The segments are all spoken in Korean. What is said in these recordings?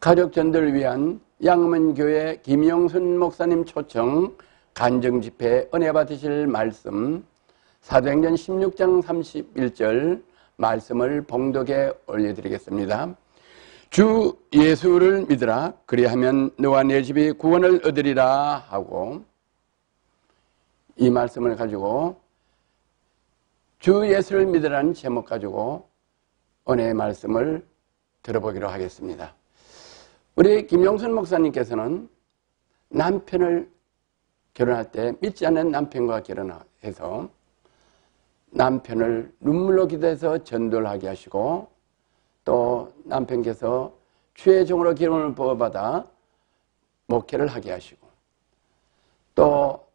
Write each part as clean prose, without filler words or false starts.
가족 전도를 위한 양문교회 김영순 목사님 초청 간증집회 은혜 받으실 말씀 사도행전 16장 31절 말씀을 봉독에 올려드리겠습니다. 주 예수를 믿으라 그리하면 너와 내 집이 구원을 얻으리라 하고, 이 말씀을 가지고 주 예수를 믿으라는 제목 가지고 은혜의 말씀을 들어보기로 하겠습니다. 우리 김용순 목사님께서는 남편을 결혼할 때 믿지 않는 남편과 결혼해서 남편을 눈물로 기도해서 전도를 하게 하시고, 또 남편께서 주의 종으로 기름을 부어받아 목회를 하게 하시고, 또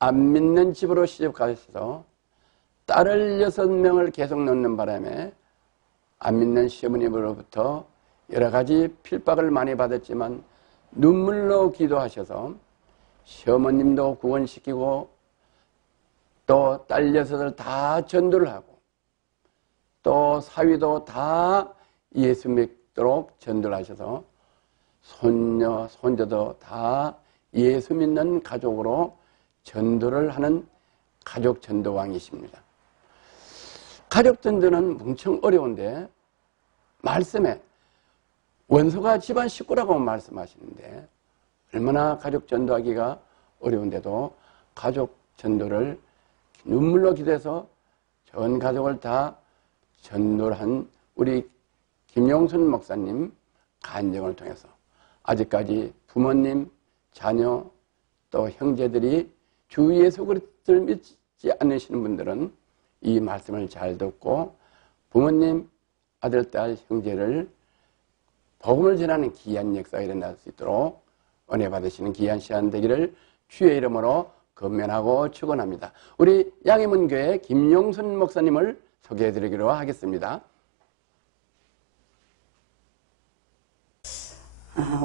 안 믿는 집으로 시집 가셔서 딸을 6명을 계속 낳는 바람에 안 믿는 시어머님으로부터 여러 가지 핍박을 많이 받았지만 눈물로 기도하셔서 시어머님도 구원시키고 또 딸 6을 다 전도를 하고 또 사위도 다 예수 믿도록 전도를 하셔서 손녀, 손자도 다 예수 믿는 가족으로 전도를 하는 가족 전도왕이십니다. 가족 전도는 엄청 어려운데 말씀에 원소가 집안 식구라고 말씀하시는데 얼마나 가족 전도하기가 어려운데도 가족 전도를 눈물로 기도해서 전 가족을 다 전도를 한 우리 김용순 목사님 간증을 통해서 아직까지 부모님, 자녀, 또 형제들이 주 예수 그리스도를 믿지 않으시는 분들은 이 말씀을 잘 듣고 부모님, 아들, 딸, 형제를 복음을 전하는 귀한 역사가 일어날 수 있도록 은혜 받으시는 귀한 시간 되기를 주의 이름으로 건면하고 축원합니다. 우리 양해문교회 김용순 목사님을 소개해 드리기로 하겠습니다.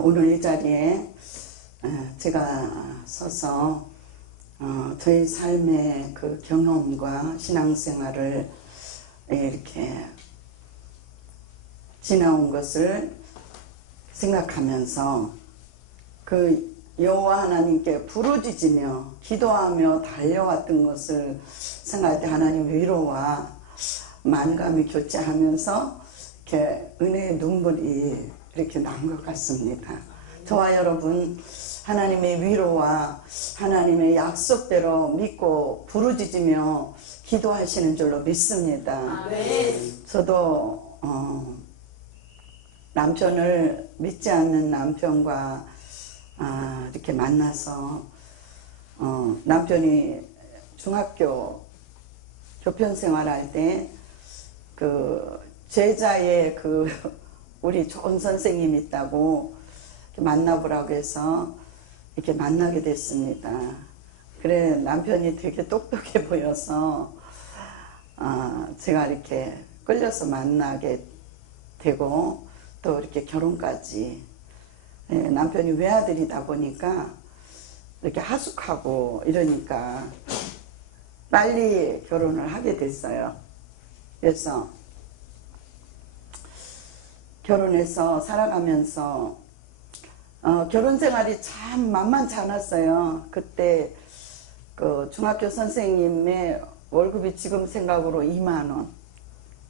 오늘 이 자리에 제가 서서 저희 삶의 그 경험과 신앙생활을 이렇게 지나온 것을 생각하면서 그 여호와 하나님께 부르짖으며 기도하며 달려왔던 것을 생각할 때 하나님 위로와 만감이 교체하면서 이렇게 은혜의 눈물이 이렇게 난 것 같습니다. 저와 여러분 하나님의 위로와 하나님의 약속대로 믿고 부르짖으며 기도하시는 줄로 믿습니다. 저도 남편을 믿지 않는 남편과 이렇게 만나서 남편이 중학교 교편 생활할 때 그 제자의 그 우리 좋은 선생님이 있다고 만나보라고 해서 이렇게 만나게 됐습니다. 그래 남편이 되게 똑똑해 보여서 제가 이렇게 끌려서 만나게 되고 또 이렇게 결혼까지. 남편이 외아들이다 보니까 이렇게 하숙하고 이러니까 빨리 결혼을 하게 됐어요. 그래서 결혼해서 살아가면서 결혼 생활이 참 만만치 않았어요. 그때 그 중학교 선생님의 월급이 지금 생각으로 2만 원.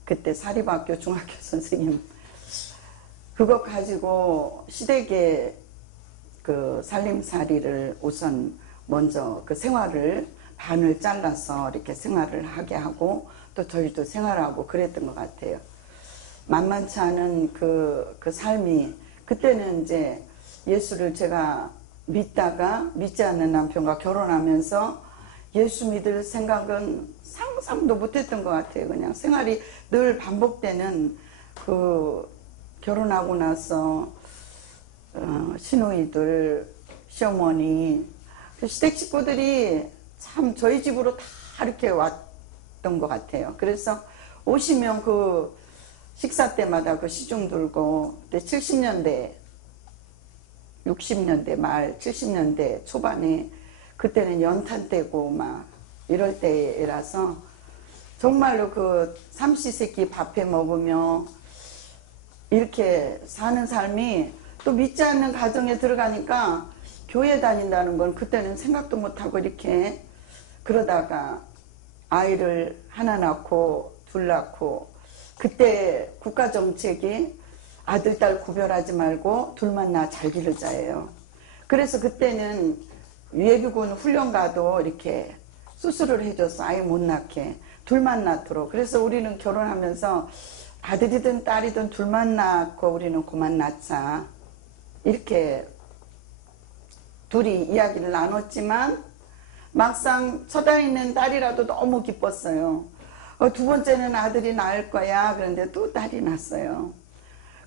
그때 사립학교 중학교 선생님 그거 가지고 시댁의 그 살림살이를 우선 먼저 그 생활을 반을 잘라서 이렇게 생활을 하게 하고 또 저희도 생활하고 그랬던 것 같아요. 만만치 않은 그 삶이 그때는 이제 예수를 제가 믿다가 믿지 않는 남편과 결혼하면서 예수 믿을 생각은 상상도 못했던 것 같아요. 그냥 생활이 늘 반복되는 그 결혼하고 나서 시누이들, 시어머니, 시댁 식구들이 참 저희 집으로 다 이렇게 왔던 것 같아요. 그래서 오시면 그 식사 때마다 그 시중 들고 그때 70년대, 60년대 말 70년대 초반에 그때는 연탄 때고 막 이럴 때라서 정말로 그 삼시세끼 밥해 먹으며 이렇게 사는 삶이 또 믿지 않는 가정에 들어가니까 교회 다닌다는 건 그때는 생각도 못하고 이렇게 그러다가 아이를 하나 낳고 둘 낳고 그때 국가정책이 아들 딸 구별하지 말고 둘만 낳아 잘 기르자예요. 그래서 그때는 예비군 훈련 가도 이렇게 수술을 해줘서 아이 못 낳게 둘만 낳도록. 그래서 우리는 결혼하면서 아들이든 딸이든 둘만 낳고 우리는 그만 낳자 이렇게 둘이 이야기를 나눴지만 막상 쳐다 있는 딸이라도 너무 기뻤어요. 두 번째는 아들이 낳을 거야. 그런데 또 딸이 낳았어요.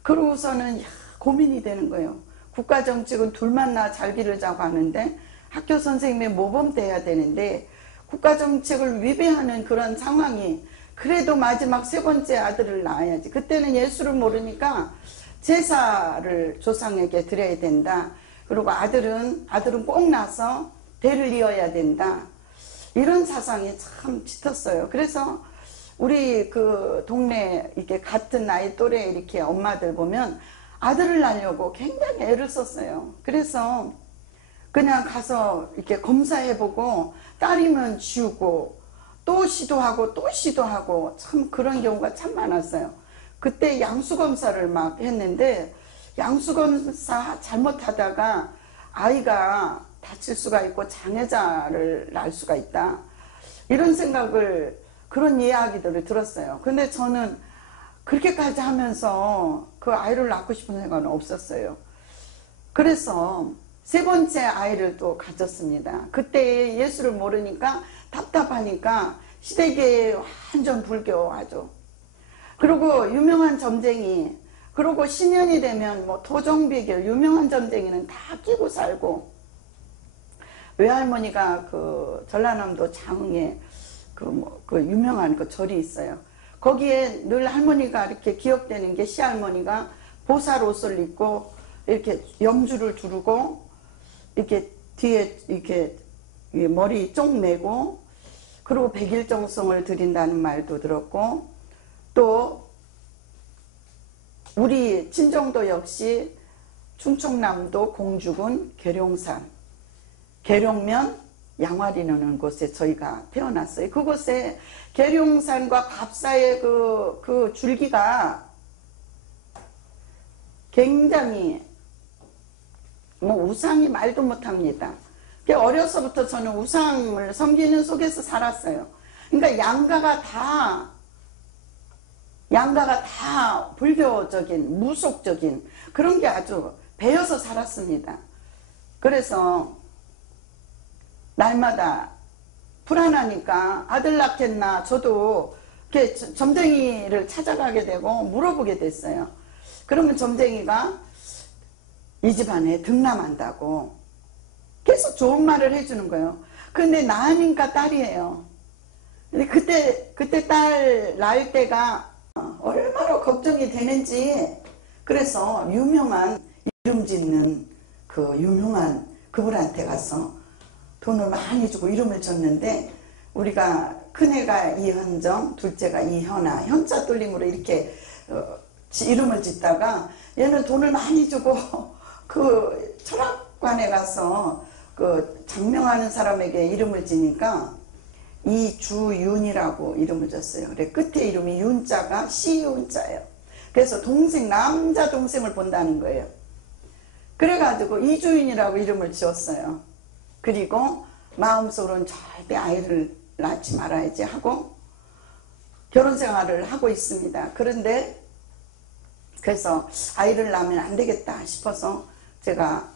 그러고서는 고민이 되는 거예요. 국가정책은 둘만 낳아 잘 기르자고 하는데 학교 선생님의 모범돼야 되는데 국가정책을 위배하는 그런 상황이 그래도 마지막 세 번째 아들을 낳아야지. 그때는 예수를 모르니까 제사를 조상에게 드려야 된다. 그리고 아들은 꼭 낳아서 대를 이어야 된다. 이런 사상이 참 짙었어요. 그래서 우리 그 동네 이렇게 같은 나이 또래 이렇게 엄마들 보면 아들을 낳으려고 굉장히 애를 썼어요. 그래서 그냥 가서 이렇게 검사해보고 딸이면 지우고 또 시도하고 또 시도하고 참 그런 경우가 참 많았어요. 그때 양수검사를 막 했는데 양수검사 잘못하다가 아이가 다칠 수가 있고 장애자를 낳을 수가 있다. 이런 생각을 그런 이야기들을 들었어요. 근데 저는 그렇게까지 하면서 그 아이를 낳고 싶은 생각은 없었어요. 그래서 세 번째 아이를 또 가졌습니다. 그때 예수를 모르니까 답답하니까 시댁에 완전 불교하죠. 그리고 유명한 점쟁이, 그리고 신년이 되면 뭐 토종비결, 유명한 점쟁이는 다 끼고 살고, 외할머니가 그 전라남도 장흥에 그 유명한 그 절이 있어요. 거기에 늘 할머니가 이렇게 기억되는 게 시할머니가 보살 옷을 입고 이렇게 염주를 두르고 이렇게 뒤에 이렇게 머리 쫑 매고 그리고 백일정성을 드린다는 말도 들었고 또 우리 친정도 역시 충청남도 공주군 계룡산 계룡면 양화리 나는 곳에 저희가 태어났어요. 그곳에 계룡산과 밥사의 그 줄기가 굉장히 뭐 우상이 말도 못합니다. 어려서부터 저는 우상을 섬기는 속에서 살았어요. 그러니까 양가가 다 불교적인 무속적인 그런 게 아주 배어서 살았습니다. 그래서 날마다 불안하니까 아들 낳겠나 저도 이렇게 점쟁이를 찾아가게 되고 물어보게 됐어요. 그러면 점쟁이가 이 집안에 등남한다고 계속 좋은 말을 해주는 거예요. 근데 나으니까 딸이에요. 근데 그때 딸 낳을 때가 얼마나 걱정이 되는지 그래서 유명한 이름 짓는 그 유명한 그분한테 가서 돈을 많이 주고 이름을 줬는데 우리가 큰애가 이현정, 둘째가 이현아, 현자 돌림으로 이렇게 이름을 짓다가 얘는 돈을 많이 주고 그 철학관에 가서 그 장명하는 사람에게 이름을 지니까 이주윤이라고 이름을 줬어요. 그래 끝에 이름이 윤자가 시윤자예요. 그래서 동생 남자 동생을 본다는 거예요. 그래가지고 이주윤이라고 이름을 지었어요. 그리고 마음속으로는 절대 아이를 낳지 말아야지 하고 결혼 생활을 하고 있습니다. 그런데 그래서 아이를 낳으면 안 되겠다 싶어서 제가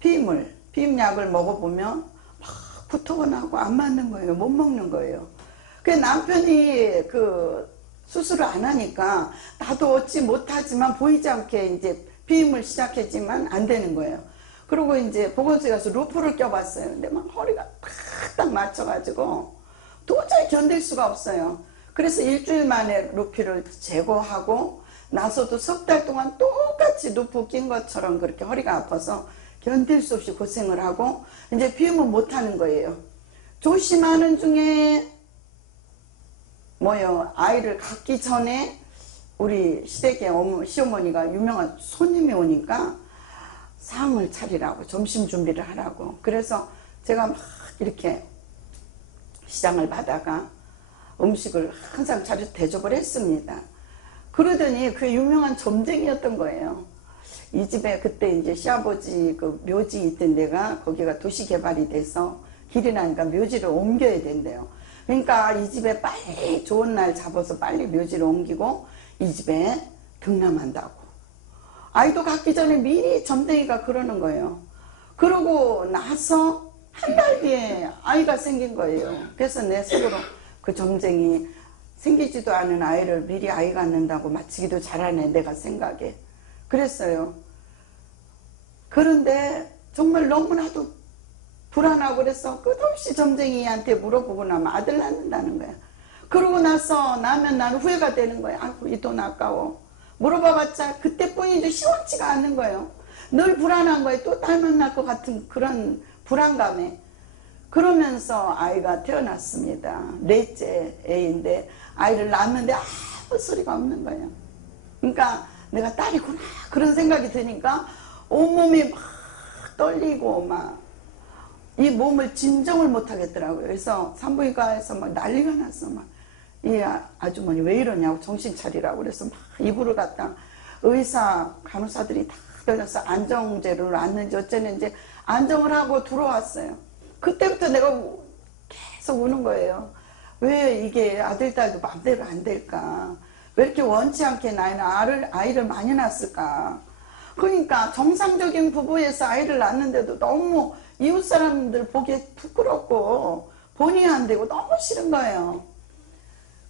피임약을 먹어보면 막 구토가 안 맞는 거예요. 못 먹는 거예요. 그 남편이 그 수술을 안 하니까 나도 얻지 못하지만 보이지 않게 이제 피임을 시작했지만 안 되는 거예요. 그리고 이제 보건소에 가서 루프를 껴봤어요. 근데 막 허리가 딱 맞춰가지고 도저히 견딜 수가 없어요. 그래서 일주일 만에 루프를 제거하고 나서도 석 달 동안 똑같이 루프 낀 것처럼 그렇게 허리가 아파서 견딜 수 없이 고생을 하고 이제 피임을 못하는 거예요. 조심하는 중에 아이를 갖기 전에 우리 시댁에 시어머니가 유명한 손님이 오니까 상을 차리라고, 점심 준비를 하라고. 그래서 제가 막 이렇게 시장을 받아가 음식을 항상 차려 대접을 했습니다. 그러더니 그 유명한 점쟁이였던 거예요. 이 집에 그때 이제 시아버지 그 묘지 있던 데가 거기가 도시 개발이 돼서 길이 나니까 묘지를 옮겨야 된대요. 그러니까 이 집에 빨리 좋은 날 잡아서 빨리 묘지를 옮기고 이 집에 등남한다고. 아이도 갖기 전에 미리 점쟁이가 그러는 거예요. 그러고 나서 한 달 뒤에 아이가 생긴 거예요. 그래서 내 속으로 그 점쟁이 생기지도 않은 아이를 미리 아이가 낳는다고 마치기도 잘하네, 내가 생각에. 그랬어요. 그런데 정말 너무나도 불안하고 그래서 끝없이 점쟁이한테 물어보고 나면 아들 낳는다는 거야. 그러고 나면 나는 후회가 되는 거야. 아이고, 이 돈 아까워. 물어봐봤자 그때뿐이지 시원치가 않는 거예요. 늘 불안한 거예요. 또 딸 만날 것 같은 그런 불안감에. 그러면서 아이가 태어났습니다. 넷째 애인데 아이를 낳았는데 아무 소리가 없는 거예요. 그러니까 내가 딸이구나 그런 생각이 드니까 온몸이 막 떨리고 막 이 몸을 진정을 못 하겠더라고요. 그래서 산부인과에서 막 난리가 났어. 막 이 아주머니 왜 이러냐고 정신 차리라고 그래서 막 이불을 갖다 의사 간호사들이 다 들려서 안정제를 놨는지 어쨌는지 안정을 하고 들어왔어요. 그때부터 내가 계속 우는 거예요. 왜 이게 아들 딸도 마음대로 안 될까? 왜 이렇게 원치 않게 나이는 아이를 많이 낳았을까? 그러니까 정상적인 부부에서 아이를 낳는데도 너무 이웃 사람들 보기에 부끄럽고 본의 안 되고 너무 싫은 거예요.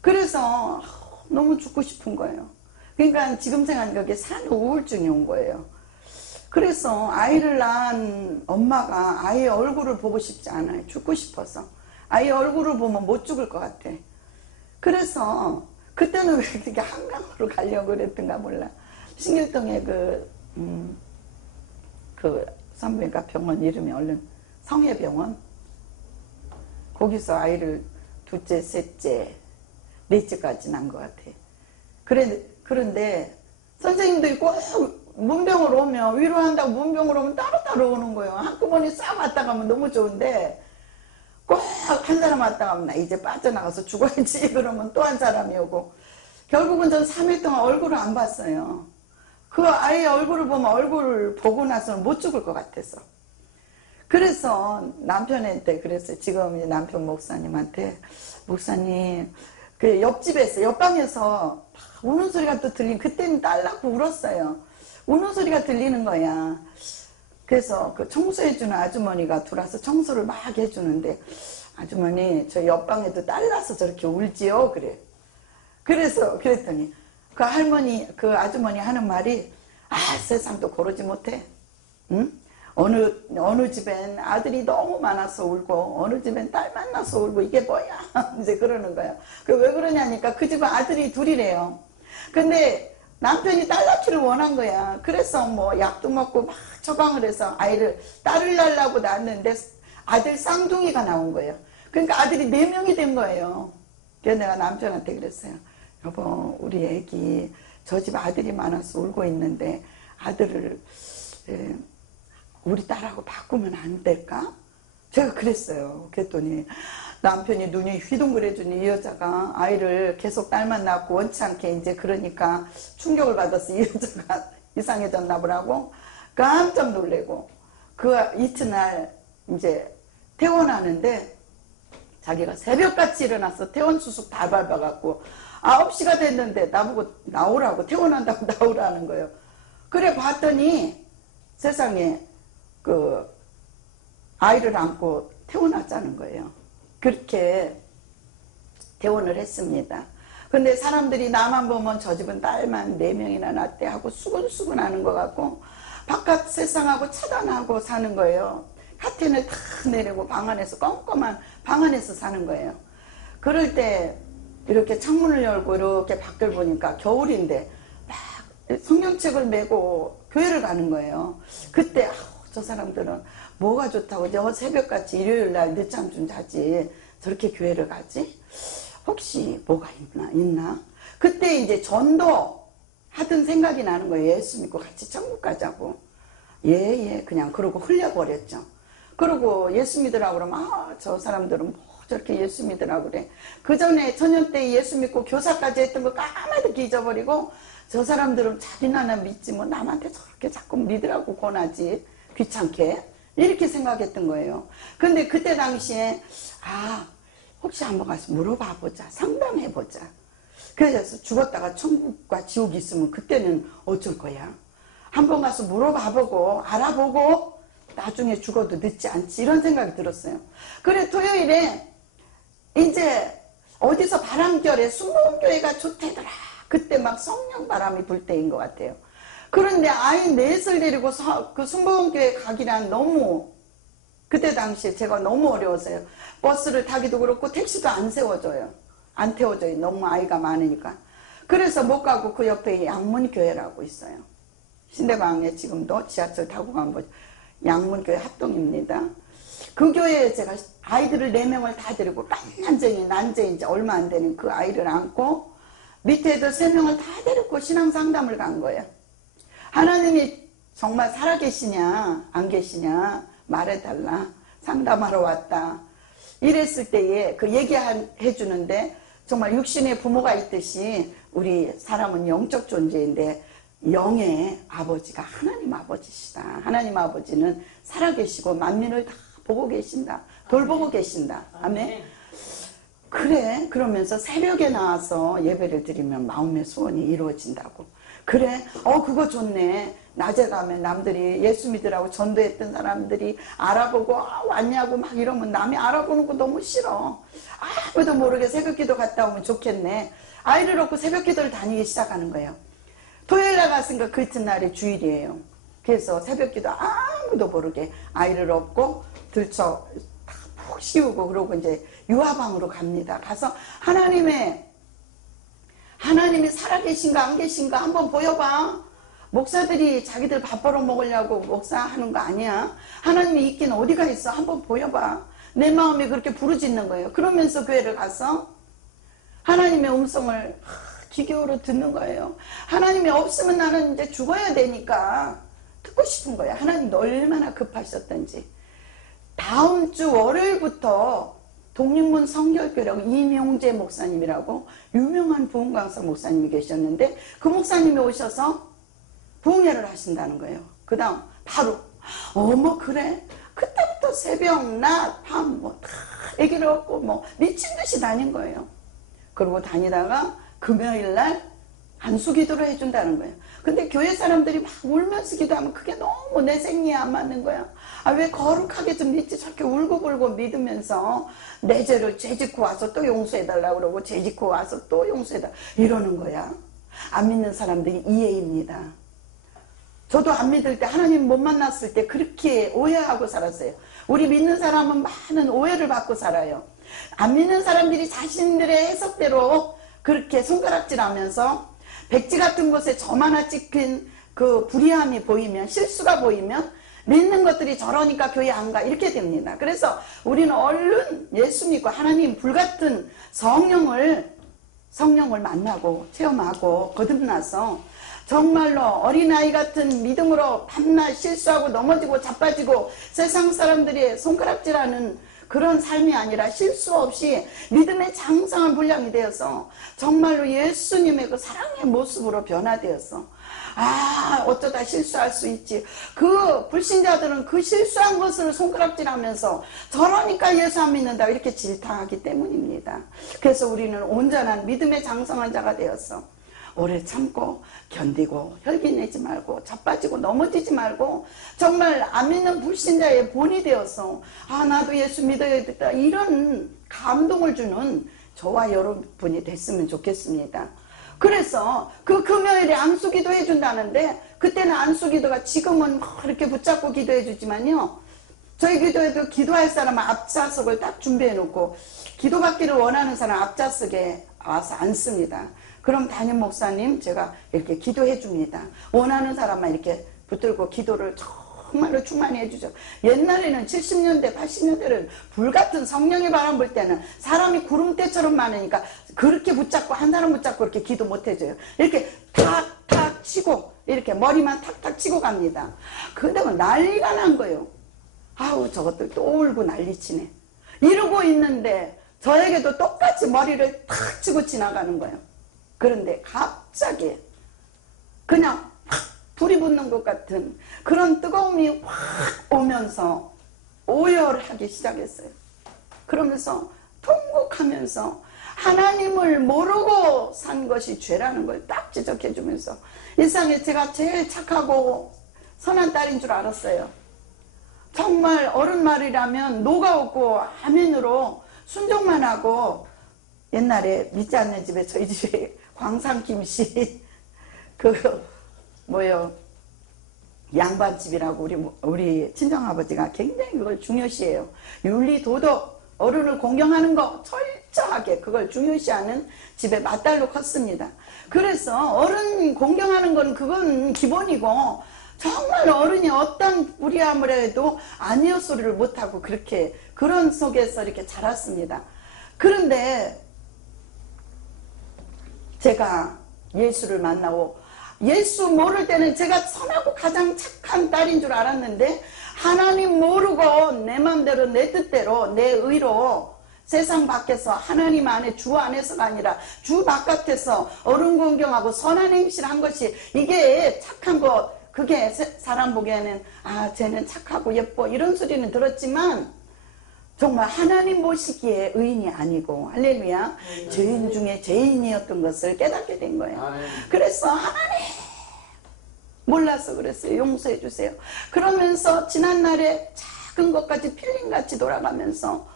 그래서 너무 죽고 싶은 거예요. 그러니까 지금 생각하니까 그게 산후 우울증이 온 거예요. 그래서 아이를 낳은 엄마가 아이의 얼굴을 보고 싶지 않아요. 죽고 싶어서. 아이의 얼굴을 보면 못 죽을 것 같아. 그래서 그때는 왜 그렇게 한강으로 가려고 그랬던가 몰라. 신길동에 그 산부인과 병원 이름이 얼른 성혜병원. 거기서 아이를 둘째, 셋째, 넷째까지 낳은 것 같아. 그런데 선생님들이 꼭 문병으로 오면 위로한다고 문병으로 오면 따로따로 오는 거예요. 한꺼번에 싹 왔다 가면 너무 좋은데 꼭 한 사람 왔다 가면 나 이제 빠져나가서 죽어야지 그러면 또 한 사람이 오고 결국은 전 3일 동안 얼굴을 안 봤어요. 그 아이의 얼굴을 보면 얼굴을 보고 나서는 못 죽을 것 같아서. 그래서 남편한테 그랬어요. 지금 이제 남편 목사님한테 목사님 그 옆집에서 옆방에서 우는 소리가 또 그때는 딸 낳고 울었어요. 우는 소리가 들리는 거야. 그래서 그 청소해주는 아주머니가 들어와서 청소를 막 해주는데 아주머니 저 옆방에도 딸 낳아서 저렇게 울지요? 그래. 그래서 그랬더니 그 아주머니 하는 말이 세상도 고르지 못해. 응? 어느 집엔 아들이 너무 많아서 울고 어느 집엔 딸 만나서 울고 이게 뭐야 이제 그러는 거예요. 왜 그러냐니까 그 집은 아들이 둘이래요. 근데 남편이 딸 낳기를 원한 거야. 그래서 뭐 약도 먹고 막 처방을 해서 딸을 낳으려고 낳았는데 아들 쌍둥이가 나온 거예요. 그러니까 아들이 4명이 된 거예요. 그래서 내가 남편한테 그랬어요. 여보 우리 애기 저 집 아들이 많아서 울고 있는데 아들을 우리 딸하고 바꾸면 안 될까? 제가 그랬어요. 그랬더니 남편이 눈이 휘둥그레주니 이 여자가 아이를 계속 딸만 낳고 원치 않게 이제 그러니까 충격을 받아서 이 여자가 이상해졌나 보라고 깜짝 놀래고 그 이튿날 이제 퇴원하는데 자기가 새벽같이 일어나서 퇴원 수속 다 밟아갖고 9시가 됐는데 나보고 나오라고 퇴원한다고 나오라는 거예요. 그래 봤더니 세상에 그 아이를 안고 퇴원하자는 거예요. 그렇게 퇴원을 했습니다. 근데 사람들이 나만 보면 저 집은 딸만 4명이나 낳대 하고 수근수근 하는 것 같고 바깥 세상하고 차단하고 사는 거예요. 카텐을 다 내리고 방 안에서 껌껌한 방 안에서 사는 거예요. 그럴 때 이렇게 창문을 열고 이렇게 밖을 보니까 겨울인데 막 성경책을 메고 교회를 가는 거예요. 그때 저 사람들은 뭐가 좋다고 저 새벽같이 일요일날 늦잠 좀 자지 저렇게 교회를 가지? 혹시 뭐가 있나? 그때 이제 전도 하던 생각이 나는 거예요. 예수 믿고 같이 천국 가자고. 예, 그냥 그러고 흘려버렸죠. 그러고 예수 믿으라고 그러면, 저 사람들은 뭐 저렇게 예수 믿으라고 그래. 그 전에 천년 때 예수 믿고 교사까지 했던 거 까마득히 잊어버리고, 저 사람들은 자기나 나 믿지 뭐 남한테 저렇게 자꾸 믿으라고 권하지. 귀찮게. 이렇게 생각했던 거예요. 근데 그때 당시에, 혹시 한번 가서 물어봐보자. 상담해보자. 그래서 죽었다가 천국과 지옥이 있으면 그때는 어쩔 거야. 한번 가서 물어봐보고 알아보고 나중에 죽어도 늦지 않지, 이런 생각이 들었어요. 그래 토요일에 이제 어디서 바람결에 순복음교회가 좋대더라. 그때 막 성령 바람이 불 때인 것 같아요. 그런데 아이 넷을 데리고 그 순복음교회 가기란 너무, 그때 당시에 제가 너무 어려웠어요. 버스를 타기도 그렇고 택시도 안 세워줘요. 안 태워줘요. 너무 아이가 많으니까. 그래서 못 가고 그 옆에 양문교회라고 있어요. 신대방에 지금도 지하철 타고 가면 양문교회 합동입니다. 그 교회에 제가 아이들을 4명을 다 데리고 난제 이제 얼마 안 되는 그 아이를 안고 밑에 애들 3명을 다 데리고 신앙상담을 간 거예요. 하나님이 정말 살아계시냐 안 계시냐 말해달라, 상담하러 왔다. 이랬을 때에 그 얘기해 주는데, 정말 육신의 부모가 있듯이 우리 사람은 영적 존재인데 영의 아버지가 하나님 아버지시다. 하나님 아버지는 살아계시고 만민을 다 보고 계신다. 돌보고 계신다. 아멘. 그래, 그러면서 새벽에 나와서 예배를 드리면 마음의 소원이 이루어진다고. 그래, 그거 좋네. 낮에 가면 남들이 예수 믿으라고 전도했던 사람들이 알아보고 왔냐고 막 이러면 남이 알아보는 거 너무 싫어. 아무도 모르게 새벽기도 갔다 오면 좋겠네. 아이를 놓고 새벽기도를 다니기 시작하는 거예요. 토요일날 갔으니까 그 이튿날이 주일이에요. 그래서 새벽기도 아무도 모르게 아이를 업고 들쳐 푹 씌우고, 그러고 이제 유아방으로 갑니다. 가서 하나님이 살아계신가 안 계신가 한번 보여봐. 목사들이 자기들 밥 벌어 먹으려고 목사하는 거 아니야. 하나님이 있긴 어디가 있어. 한번 보여봐. 내 마음이 그렇게 부르짖는 거예요. 그러면서 교회를 가서 하나님의 음성을 기교로 듣는 거예요. 하나님이 없으면 나는 이제 죽어야 되니까 듣고 싶은 거예요. 하나님도 얼마나 급하셨던지. 다음 주 월요일부터 독립문 성결교회라고 이명재 목사님이라고 유명한 부흥 강사 목사님이 계셨는데, 그 목사님이 오셔서 부흥회를 하신다는 거예요. 그 다음 바로 어머 그래? 그때부터 새벽, 낮, 밤 뭐 다 애기를 얻고 뭐 미친 듯이 다닌 거예요. 그러고 다니다가 금요일날 안수기도를 해준다는 거예요. 근데 교회 사람들이 막 울면서 기도하면 그게 너무 내 생리에 안 맞는 거야. 왜 거룩하게 좀 믿지, 저렇게 울고불고 믿으면서 내 죄를 죄짓고 와서 또 용서해달라고 그러고 죄짓고 와서 또 용서해달라 이러는 거야. 안 믿는 사람들이 이해입니다. 저도 안 믿을 때, 하나님 못 만났을 때 그렇게 오해하고 살았어요. 우리 믿는 사람은 많은 오해를 받고 살아요. 안 믿는 사람들이 자신들의 해석대로 그렇게 손가락질하면서 백지 같은 곳에 점 하나 찍힌 그 불의함이 보이면, 실수가 보이면 믿는 것들이 저러니까 교회 안 가, 이렇게 됩니다. 그래서 우리는 얼른 예수 믿고 하나님 불같은 성령을 만나고 체험하고 거듭나서 정말로 어린아이 같은 믿음으로 밤낮 실수하고 넘어지고 자빠지고 세상 사람들이 손가락질하는 그런 삶이 아니라 실수 없이 믿음의 장성한 분량이 되어서 정말로 예수님의 그 사랑의 모습으로 변화되었어. 어쩌다 실수할 수 있지. 그 불신자들은 그 실수한 것을 손가락질하면서 저러니까 예수 안 믿는다 이렇게 질타하기 때문입니다. 그래서 우리는 온전한 믿음의 장성한 자가 되었어. 오래 참고 견디고 혈기 내지 말고 자빠지고 넘어지지 말고 정말 안 믿는 불신자의 본이 되어서 나도 예수 믿어야겠다, 이런 감동을 주는 저와 여러분이 됐으면 좋겠습니다. 그래서 그 금요일에 안수기도 해준다는데, 그때는 안수기도가 지금은 이렇게 붙잡고 기도해 주지만요, 저희 기도에도 기도할 사람은 앞좌석을 딱 준비해 놓고 기도받기를 원하는 사람 앞좌석에 와서 앉습니다. 그럼 담임 목사님 제가 이렇게 기도해 줍니다. 원하는 사람만 이렇게 붙들고 기도를 정말로 충만히 해주죠. 옛날에는 70년대 80년대는 불같은 성령의 바람 불 때는 사람이 구름대처럼 많으니까 그렇게 붙잡고 한 사람 붙잡고 이렇게 기도 못 해줘요. 이렇게 탁탁 치고 이렇게 머리만 탁탁 치고 갑니다. 그러다가 난리가 난 거예요. 아우 저것들 또 울고 난리치네. 이러고 있는데 저에게도 똑같이 머리를 탁 치고 지나가는 거예요. 그런데 갑자기 그냥 확 불이 붙는 것 같은 그런 뜨거움이 확 오면서 오열하기 시작했어요. 그러면서 통곡하면서 하나님을 모르고 산 것이 죄라는 걸 딱 지적해 주면서 일상에 제가 제일 착하고 선한 딸인 줄 알았어요. 정말 어른 말이라면 녹아오고 아멘으로 순종만 하고 옛날에 믿지 않는 집에 저희 집에 광산김씨 양반집이라고 우리 친정아버지가 굉장히 그걸 중요시해요. 윤리 도덕 어른을 공경하는 거 철저하게 그걸 중요시하는 집에 맏딸로 컸습니다. 그래서 어른 공경하는 건 그건 기본이고 정말 어른이 어떤 무리함을 해도 아니요 소리를 못하고 그렇게 그런 속에서 이렇게 자랐습니다. 그런데 제가 예수를 만나고 예수 모를 때는 제가 선하고 가장 착한 딸인 줄 알았는데 하나님 모르고 내 맘대로 내 뜻대로 내 의로 세상 밖에서 하나님 안에 주 안에서가 아니라 주 바깥에서 어른 공경하고 선한 행실을 한 것이 이게 착한 것 그게 사람 보기에는 아 쟤는 착하고 예뻐 이런 소리는 들었지만 정말 하나님 보시기에 의인이 아니고 할렐루야 죄인 중에 죄인이었던 것을 깨닫게 된 거예요. 그래서 하나님 몰라서 그랬어요. 용서해 주세요. 그러면서 지난날에 작은 것까지 필링같이 돌아가면서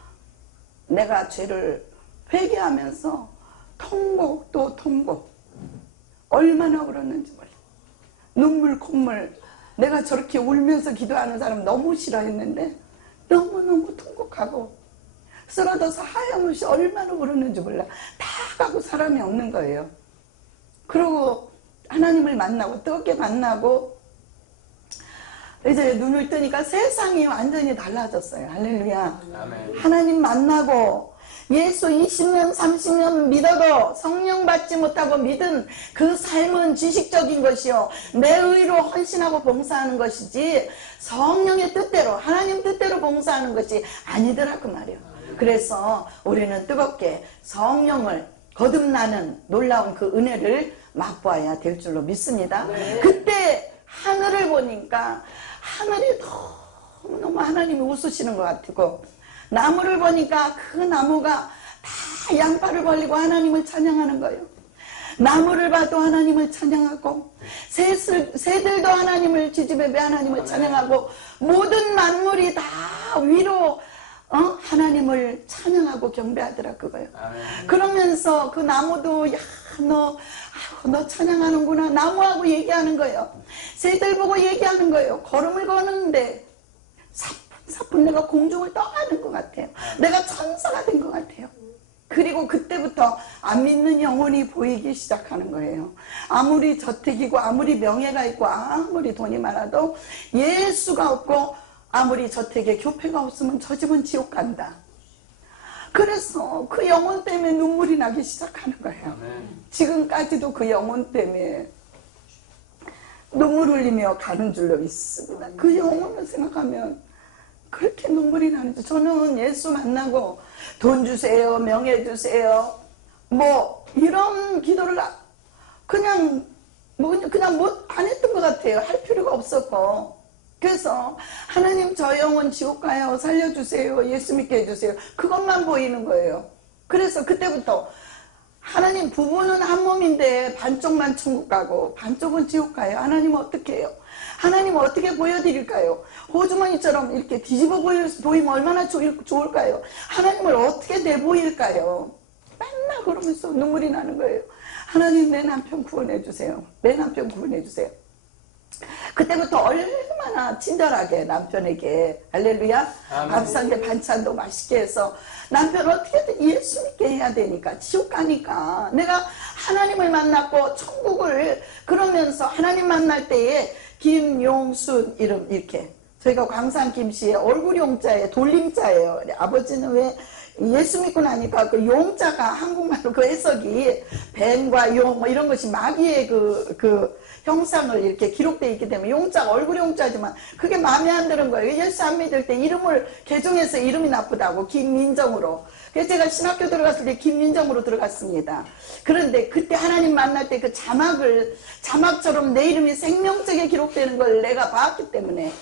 내가 죄를 회개하면서 통곡 또 통곡 얼마나 울었는지 몰라. 눈물 콧물 내가 저렇게 울면서 기도하는 사람 너무 싫어했는데 너무너무 통곡하고 쓰러져서 하염없이 얼마나 울었는지 몰라. 다 가고 사람이 없는 거예요. 그러고 하나님을 만나고 뜨겁게 만나고 이제 눈을 뜨니까 세상이 완전히 달라졌어요. 할렐루야. 아멘. 하나님 만나고 예수 20년 30년 믿어도 성령 받지 못하고 믿은 그 삶은 지식적인 것이요 내 의로 헌신하고 봉사하는 것이지 성령의 뜻대로 하나님 뜻대로 봉사하는 것이 아니더라 그 말이에요. 그래서 우리는 뜨겁게 성령을 거듭나는 놀라운 그 은혜를 맛보아야 될 줄로 믿습니다. 네. 그때 하늘을 보니까 하늘이 너무너무 하나님이 웃으시는 것 같고 나무를 보니까 그 나무가 다 양팔을 벌리고 하나님을 찬양하는 거예요. 나무를 봐도 하나님을 찬양하고 새들도 하나님을 지지배배 하나님을 찬양하고 모든 만물이 다 위로 하나님을 찬양하고 경배하더라 그거예요. 그러면서 그 나무도 야 너 찬양하는구나 나무하고 얘기하는 거예요. 새들 보고 얘기하는 거예요. 걸음을 거는데 사뿐 내가 공중을 떠가는 것 같아요. 내가 천사가 된 것 같아요. 그리고 그때부터 안 믿는 영혼이 보이기 시작하는 거예요. 아무리 저택이고 아무리 명예가 있고 아무리 돈이 많아도 예수가 없고 아무리 저택에 교회가 없으면 저 집은 지옥 간다. 그래서 그 영혼 때문에 눈물이 나기 시작하는 거예요. 지금까지도 그 영혼 때문에 눈물 흘리며 가는 줄로 있습니다. 그 영혼을 생각하면 그렇게 눈물이 나는데 저는 예수 만나고 돈 주세요 명예 주세요 뭐 이런 기도를 그냥 안 했던 것 같아요. 할 필요가 없었고 그래서 하나님 저 영혼 지옥 가요 살려주세요 예수 믿게 해주세요 그것만 보이는 거예요. 그래서 그때부터 하나님 부부는 한 몸인데 반쪽만 천국 가고 반쪽은 지옥 가요. 하나님 어떻게 해요? 하나님 어떻게 보여드릴까요? 호주머니처럼 이렇게 뒤집어 보이면 얼마나 좋을까요? 하나님을 어떻게 내보일까요? 맨날 그러면서 눈물이 나는 거예요. 하나님 내 남편 구원해 주세요. 내 남편 구원해 주세요. 그때부터 얼마나 친절하게 남편에게 할렐루야 밥상에 반찬도 맛있게 해서 남편 어떻게든 예수 믿게 해야 되니까 지옥 가니까 내가 하나님을 만났고 천국을 그러면서 하나님 만날 때에 김용순 이름 이렇게 저희가 광산 김씨의 얼굴 용자에 돌림자예요. 아버지는 왜 예수 믿고 나니까 그 용자가 한국말로 그 해석이 뱀과 용 뭐 이런 것이 마귀의 그 형상을 이렇게 기록되어 있기 때문에 용자가 얼굴이 용자지만 그게 마음에 안 드는 거예요. 예수 안 믿을 때 이름을 개종해서 이름이 나쁘다고 김민정으로. 그래서 제가 신학교 들어갔을 때 김민정으로 들어갔습니다. 그런데 그때 하나님 만날 때 그 자막처럼 내 이름이 생명책에 기록되는 걸 내가 봤기 때문에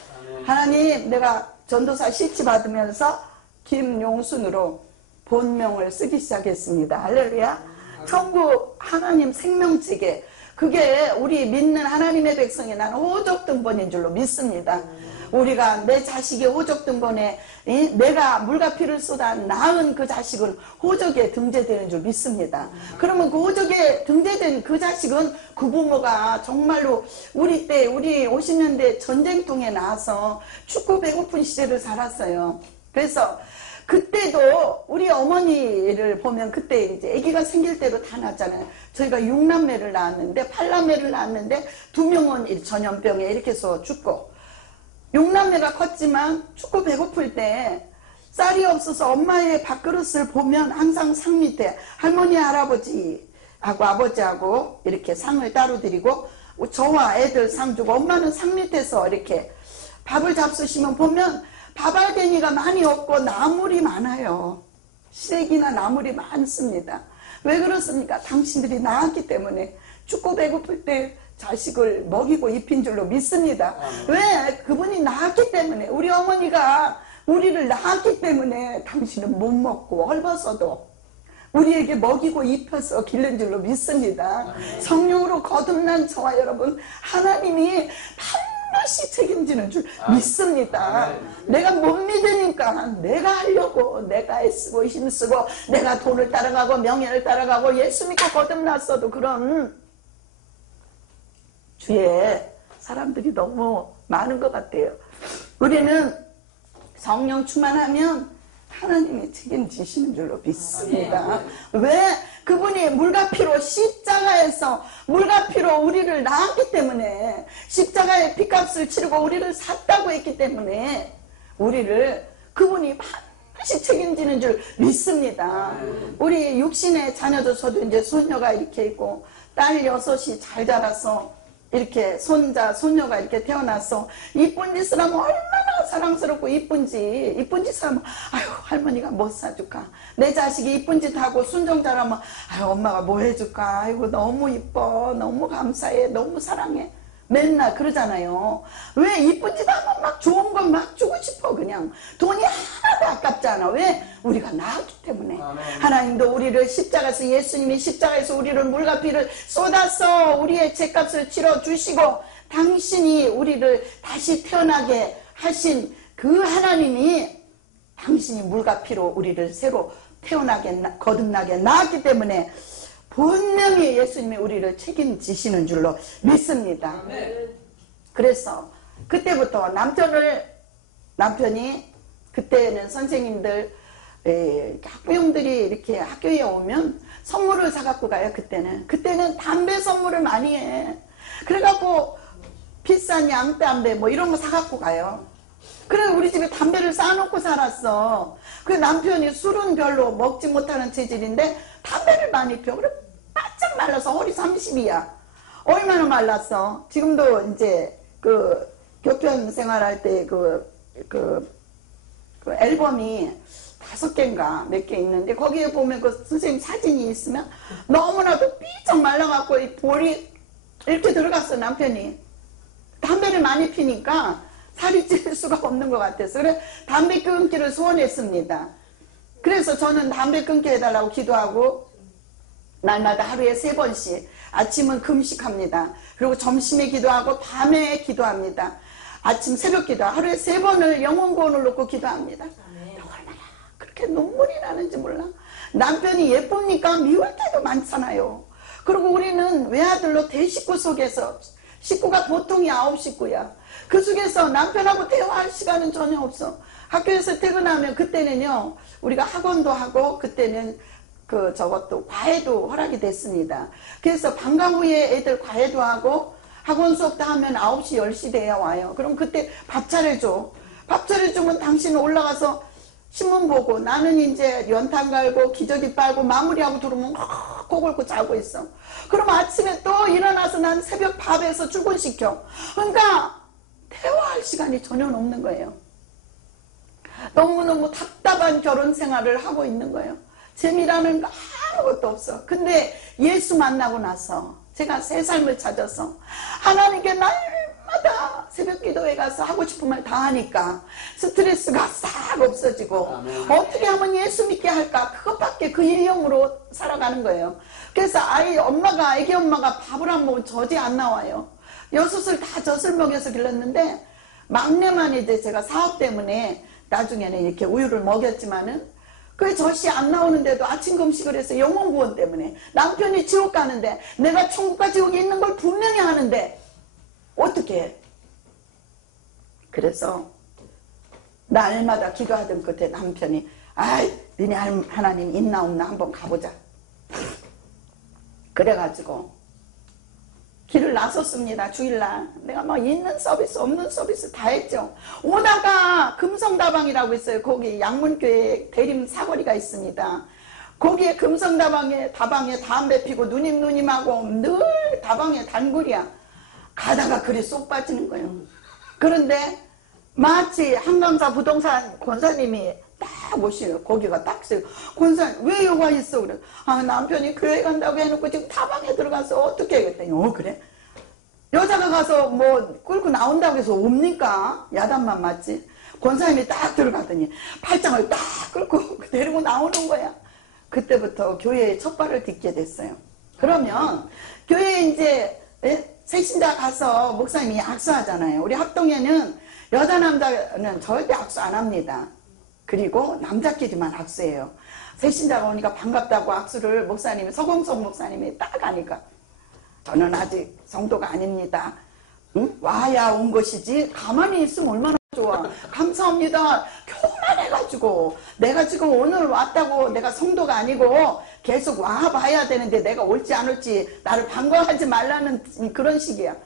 하나님 내가 전도사 시치 받으면서 김용순으로 본명을 쓰기 시작했습니다. 할렐루야. 천국 하나님 생명책에 그게 우리 믿는 하나님의 백성이 나는 호적 등본인 줄로 믿습니다. 우리가 내 자식이 호적 등본에 내가 물과 피를 쏟아 낳은 그 자식은 호적에 등재되는 줄 믿습니다. 그러면 그 호적에 등재된 그 자식은 그 부모가 정말로 우리 때 우리 50년대 전쟁통에 나와서 춥고 배고픈 시대를 살았어요. 그래서 그때도 우리 어머니를 보면 그때 이제 아기가 생길 때도 다 낳았잖아요. 저희가 6남매를 낳았는데 8남매를 낳았는데 2명은 전염병에 이렇게 해서 죽고 6남매가 컸지만 춥고 배고플 때 쌀이 없어서 엄마의 밥그릇을 보면 항상 상 밑에 할머니 할아버지하고 아버지하고 이렇게 상을 따로 드리고 저와 애들 상 주고 엄마는 상 밑에서 이렇게 밥을 잡수시면 보면 밥알갱이가 많이 없고 나물이 많아요. 시래기나 나물이 많습니다. 왜 그렇습니까? 당신들이 낳았기 때문에 춥고 배고플 때 자식을 먹이고 입힌 줄로 믿습니다. 왜? 그분이 낳았기 때문에 우리 어머니가 우리를 낳았기 때문에 당신은 못 먹고 헐벗어도 우리에게 먹이고 입혀서 기른 줄로 믿습니다. 성령으로 거듭난 저와 여러분 하나님이 반드시 책임지는 줄 믿습니다. 내가 못 믿으니까 내가 하려고 내가 애쓰고 힘쓰고 내가 돈을 따라가고 명예를 따라가고 예수 믿고 거듭났어도 그런 주위에 사람들이 너무 많은 것 같아요. 우리는 성령 충만하면 하나님이 책임지시는 줄로 믿습니다. 왜? 그분이 물과 피로 십자가에서 물과 피로 우리를 낳았기 때문에 십자가의 피값을 치르고 우리를 샀다고 했기 때문에 우리를 그분이 반드시 책임지는 줄 믿습니다. 우리 육신의 자녀도 저도 이제 손녀가 이렇게 있고 딸 6이 잘 자라서 이렇게 손자, 손녀가 이렇게 태어나서 이쁜 짓을 하면 얼마나 사랑스럽고 이쁜 짓을 하면 아유 할머니가 뭐 사줄까? 내 자식이 이쁜 짓 하고 순종 잘하면 아유 엄마가 뭐 해줄까? 아이고 너무 이뻐, 너무 감사해, 너무 사랑해. 맨날 그러잖아요. 왜 이쁜 짓 하면 막 좋은 걸 막 주고 싶어 그냥. 돈이 하나도 아깝지 않아. 왜? 우리가 낳았기 때문에. 하나님도 우리를 십자가에서 예수님이 십자가에서 우리를 물과 피를 쏟아서 우리의 죄값을 치러주시고 당신이 우리를 다시 태어나게 하신 그 하나님이 당신이 물과 피로 우리를 새로 태어나게 거듭나게 낳았기 때문에 분명히 예수님이 우리를 책임지시는 줄로 믿습니다. 그래서 그때부터 남편이 그때는 선생님들 학부형들이 이렇게 학교에 오면 선물을 사갖고 가요. 그때는 담배 선물을 많이 해. 그래갖고 비싼 양담배 뭐 이런 거 사갖고 가요. 그래 우리 집에 담배를 쌓아놓고 살았어. 그 남편이 술은 별로 먹지 못하는 체질인데 담배를 많이 피워. 그래 바짝 말라서 허리 30이야. 얼마나 말랐어. 지금도 이제 그 교편 생활할 때 그 앨범이 5개인가 몇 개 있는데 거기에 보면 그 선생님 사진이 있으면 너무나도 삐쩍 말라갖고 이 볼이 이렇게 들어갔어. 남편이 담배를 많이 피니까 살이 찔 수가 없는 것 같아서 그래 담배 끊기를 소원했습니다. 그래서 저는 담배 끊게 해달라고 기도하고 날마다 하루에 3번씩 아침은 금식합니다. 그리고 점심에 기도하고 밤에 기도합니다. 아침 새벽 기도 하루에 3번을 영혼구원을 놓고 기도합니다. 얼마나 그렇게 눈물이 나는지 몰라. 남편이 예쁩니까? 미울 때도 많잖아요. 그리고 우리는 외아들로 대식구 속에서 식구가 보통이 9식구야. 그 속에서 남편하고 대화할 시간은 전혀 없어. 학교에서 퇴근하면 그때는요 우리가 학원도 하고 그때는 저것도 과외도 허락이 됐습니다. 그래서 방과 후에 애들 과외도 하고 학원 수업도 하면 9시 10시 돼야 와요. 그럼 그때 밥 차려줘. 밥 차려주면 당신은 올라가서 신문 보고 나는 이제 연탄 갈고 기저귀 빨고 마무리하고 들어오면 코 골고 자고 있어. 그럼 아침에 또 일어나서 난 새벽 밥에서 출근시켜. 그러니까 대화할 시간이 전혀 없는 거예요. 너무너무 답답한 결혼 생활을 하고 있는 거예요. 재미라는 거 아무것도 없어. 근데 예수 만나고 나서 제가 새 삶을 찾아서 하나님께 날마다 새벽 기도회 가서 하고 싶은 말 다 하니까 스트레스가 싹 없어지고 아멘. 어떻게 하면 예수 믿게 할까? 그것밖에 그 일념으로 살아가는 거예요. 그래서 아기 엄마가 밥을 안 먹으면 젖이 안 나와요. 6을 다 젖을 먹여서 길렀는데 막내만 이제 제가 사업 때문에 나중에는 이렇게 우유를 먹였지만은 그 젖이 안 나오는데도 아침 금식을 해서 영혼 구원 때문에 남편이 지옥 가는데 내가 천국과 지옥이 있는 걸 분명히 아는데 어떻게 해? 그래서 날마다 기도하던 끝에 남편이 아이 너네 하나님 있나 없나 한번 가보자. 그래가지고 길을 나섰습니다. 주일날 내가 막 있는 서비스 없는 서비스 다 했죠. 오다가 금성다방이라고 있어요. 거기 양문교회 대림 사거리가 있습니다. 거기에 금성다방에 담배 피고 누님하고 늘 다방에 단골이야. 가다가 글이 쏙 빠지는 거예요. 그런데 마치 한강사 부동산 권사님이 딱 오시요. 거기가 딱 써요. 권사님 왜 여기 와 있어? 그래. 아 남편이 교회 간다고 해놓고 지금 다방에 들어가서 어떻게 하겠다니. 그래? 여자가 가서 뭐 끌고 나온다고 해서 옵니까? 야단만 맞지. 권사님이 딱 들어가더니 팔짱을 딱 끌고 데리고 나오는 거야. 그때부터 교회에 첫 발을 딛게 됐어요. 그러면 교회에 이제 새신자 가서 목사님이 악수하잖아요. 우리 합동에는 여자 남자는 절대 악수 안 합니다. 그리고 남자끼리만 악수해요. 새신자가 오니까 반갑다고 악수를 목사님이 서광석 목사님이 딱 하니까 저는 아직 성도가 아닙니다. 응? 와야 온 것이지 가만히 있으면 얼마나 좋아. 감사합니다. 교만해가지고 내가 지금 오늘 왔다고 내가 성도가 아니고 계속 와봐야 되는데 내가 올지 안 올지 나를 반가워하지 말라는 그런 식이야.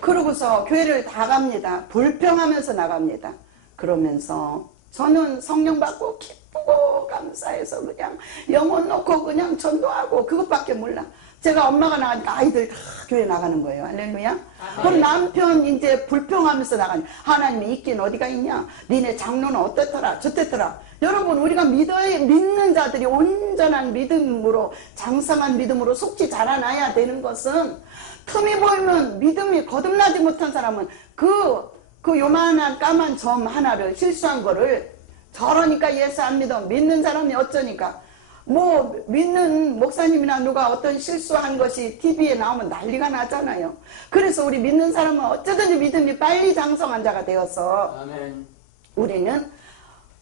그러고서 교회를 다 갑니다. 불평하면서 나갑니다. 그러면서 저는 성령 받고 기쁘고 감사해서 그냥 영혼 놓고 그냥 전도하고 그것밖에 몰라. 제가 엄마가 나가니까 아이들 다 교회 나가는 거예요. 할렐루야. 그럼 남편 이제 불평하면서 나가니 하나님이 있긴 어디가 있냐. 니네 장로는 어떻더라 저떻더라. 여러분 우리가 믿는 자들이 온전한 믿음으로 장성한 믿음으로 속지 자라나야 되는 것은 틈이 보이면 믿음이 거듭나지 못한 사람은 그 요만한 까만 점 하나를 실수한 거를 저러니까 예수 안 믿는 사람이 어쩌니까 뭐 믿는 목사님이나 누가 어떤 실수한 것이 TV에 나오면 난리가 나잖아요. 그래서 우리 믿는 사람은 어쩌든지 믿음이 빨리 장성한 자가 되어서 아멘. 우리는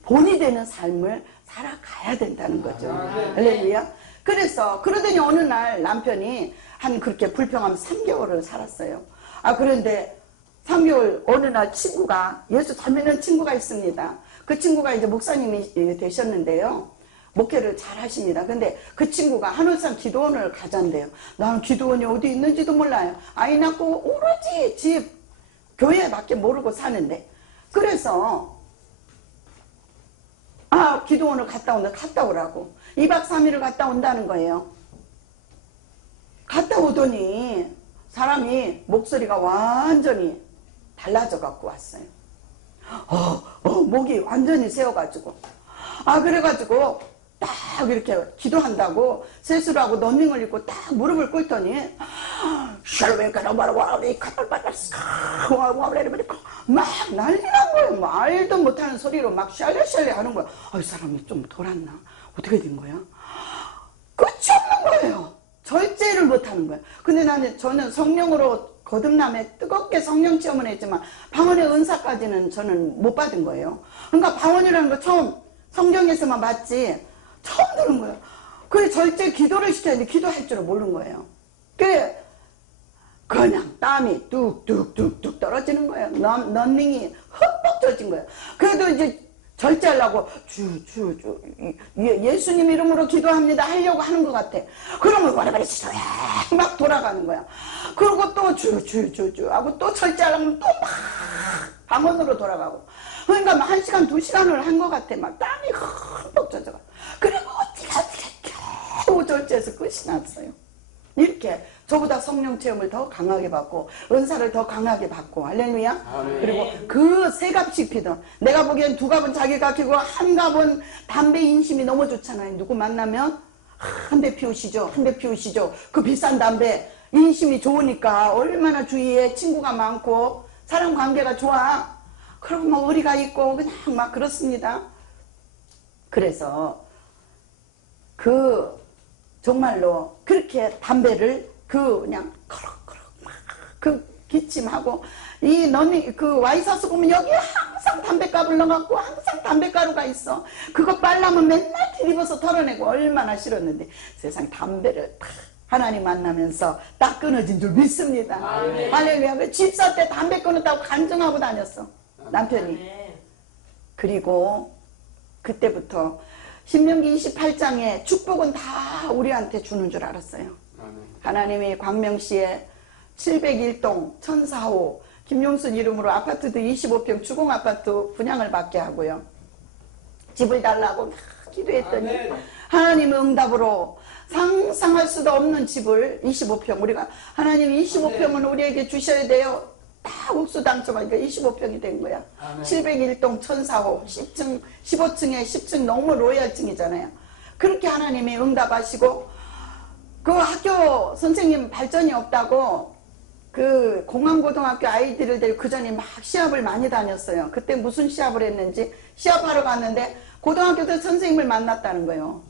본이 되는 삶을 살아가야 된다는 거죠. 할렐루야. 그래서 그러더니 어느 날 남편이 한 그렇게 불평하면서 3개월을 살았어요. 그런데 3개월 어느 날 친구가 예수 잘 믿는 친구가 있습니다. 그 친구가 이제 목사님이 되셨는데요. 목회를 잘 하십니다. 근데 그 친구가 한울산 기도원을 가잔대요. 나는 기도원이 어디 있는지도 몰라요. 아이 낳고 오로지 집 교회밖에 모르고 사는데 그래서 기도원을 갔다 오라고 2박 3일을 갔다 온다는 거예요. 갔다 오더니 사람이 목소리가 완전히 달라져 갖고 왔어요. 목이 완전히 세워가지고 그래가지고 딱 이렇게 기도한다고 세수를 하고 런닝을 입고 딱 무릎을 꿇더니 막 난리 난 거예요. 말도 못하는 소리로 막 샬레샬레 하는 거야. 이 사람이 좀 돌았나? 어떻게 된 거야? 끝이 없는 거예요. 절제를 못하는 거예요. 근데 저는 성령으로 거듭남에 뜨겁게 성령 체험을 했지만 방언의 은사까지는 저는 못 받은 거예요. 그러니까 방언이라는 거 처음 성경에서만 봤지 처음 들은 거예요. 그래 절제 기도를 시켰는데 기도할 줄을 모르는 거예요. 그냥 땀이 뚝뚝뚝뚝 떨어지는 거예요. 런닝이 흠뻑 젖은 거예요. 그래도 이제 절제하려고 예수님 이름으로 기도합니다 하려고 하는 것 같아. 그러면 막 돌아가는 거야. 그리고 또 하고 또 절제하려면 또 막 방언으로 돌아가고. 그러니까 막 1시간, 2시간을 한 것 같아. 막 땀이 흠뻑 젖어가. 그리고 어떻게 겨우 절제해서 끝이 났어요. 이렇게 저보다 성령 체험을 더 강하게 받고 은사를 더 강하게 받고 할렐루야. 그리고 그 세 값씩 피던 내가 보기엔 2갑은 자기가 피고 1갑은 담배 인심이 너무 좋잖아요. 누구 만나면 한 대 피우시죠, 한 대 피우시죠. 그 비싼 담배 인심이 좋으니까 얼마나 주위에 친구가 많고 사람 관계가 좋아. 그리고 뭐 의리가 있고 그냥 막 그렇습니다. 그래서 정말로 그렇게 담배를 그냥 커럭커럭 막 기침하고 이 너니 그 와이사스 보면 여기 항상 담배값을 넣어갖고 항상 담배가루가 있어. 그거 빨라면 맨날 뒤집어서 털어내고 얼마나 싫었는데 세상 담배를 탁 하나님 만나면서 딱 끊어진 줄 믿습니다. 할렐루야. 집사 때 담배 끊었다고 간증하고 다녔어 남편이. 그리고 그때부터 신명기 28장에 축복은 다 우리한테 주는 줄 알았어요. 하나님이 광명시에 701동 1004호 김용순 이름으로 아파트도 25평 주공아파트 분양을 받게 하고요. 집을 달라고 막 기도했더니 하나님의 응답으로 상상할 수도 없는 집을 25평 우리가 하나님 25평은 우리에게 주셔야 돼요. 딱 옥수당첨하니까 25평이 된 거야. 701동 1004호 10층 15층에 10층 너무 로얄층이잖아요. 그렇게 하나님이 응답하시고 그 학교 선생님 발전이 없다고 그 공항고등학교 아이들을 데리고 그 전에 막 시합을 많이 다녔어요. 그때 무슨 시합을 했는지 시합하러 갔는데 고등학교 때 선생님을 만났다는 거예요.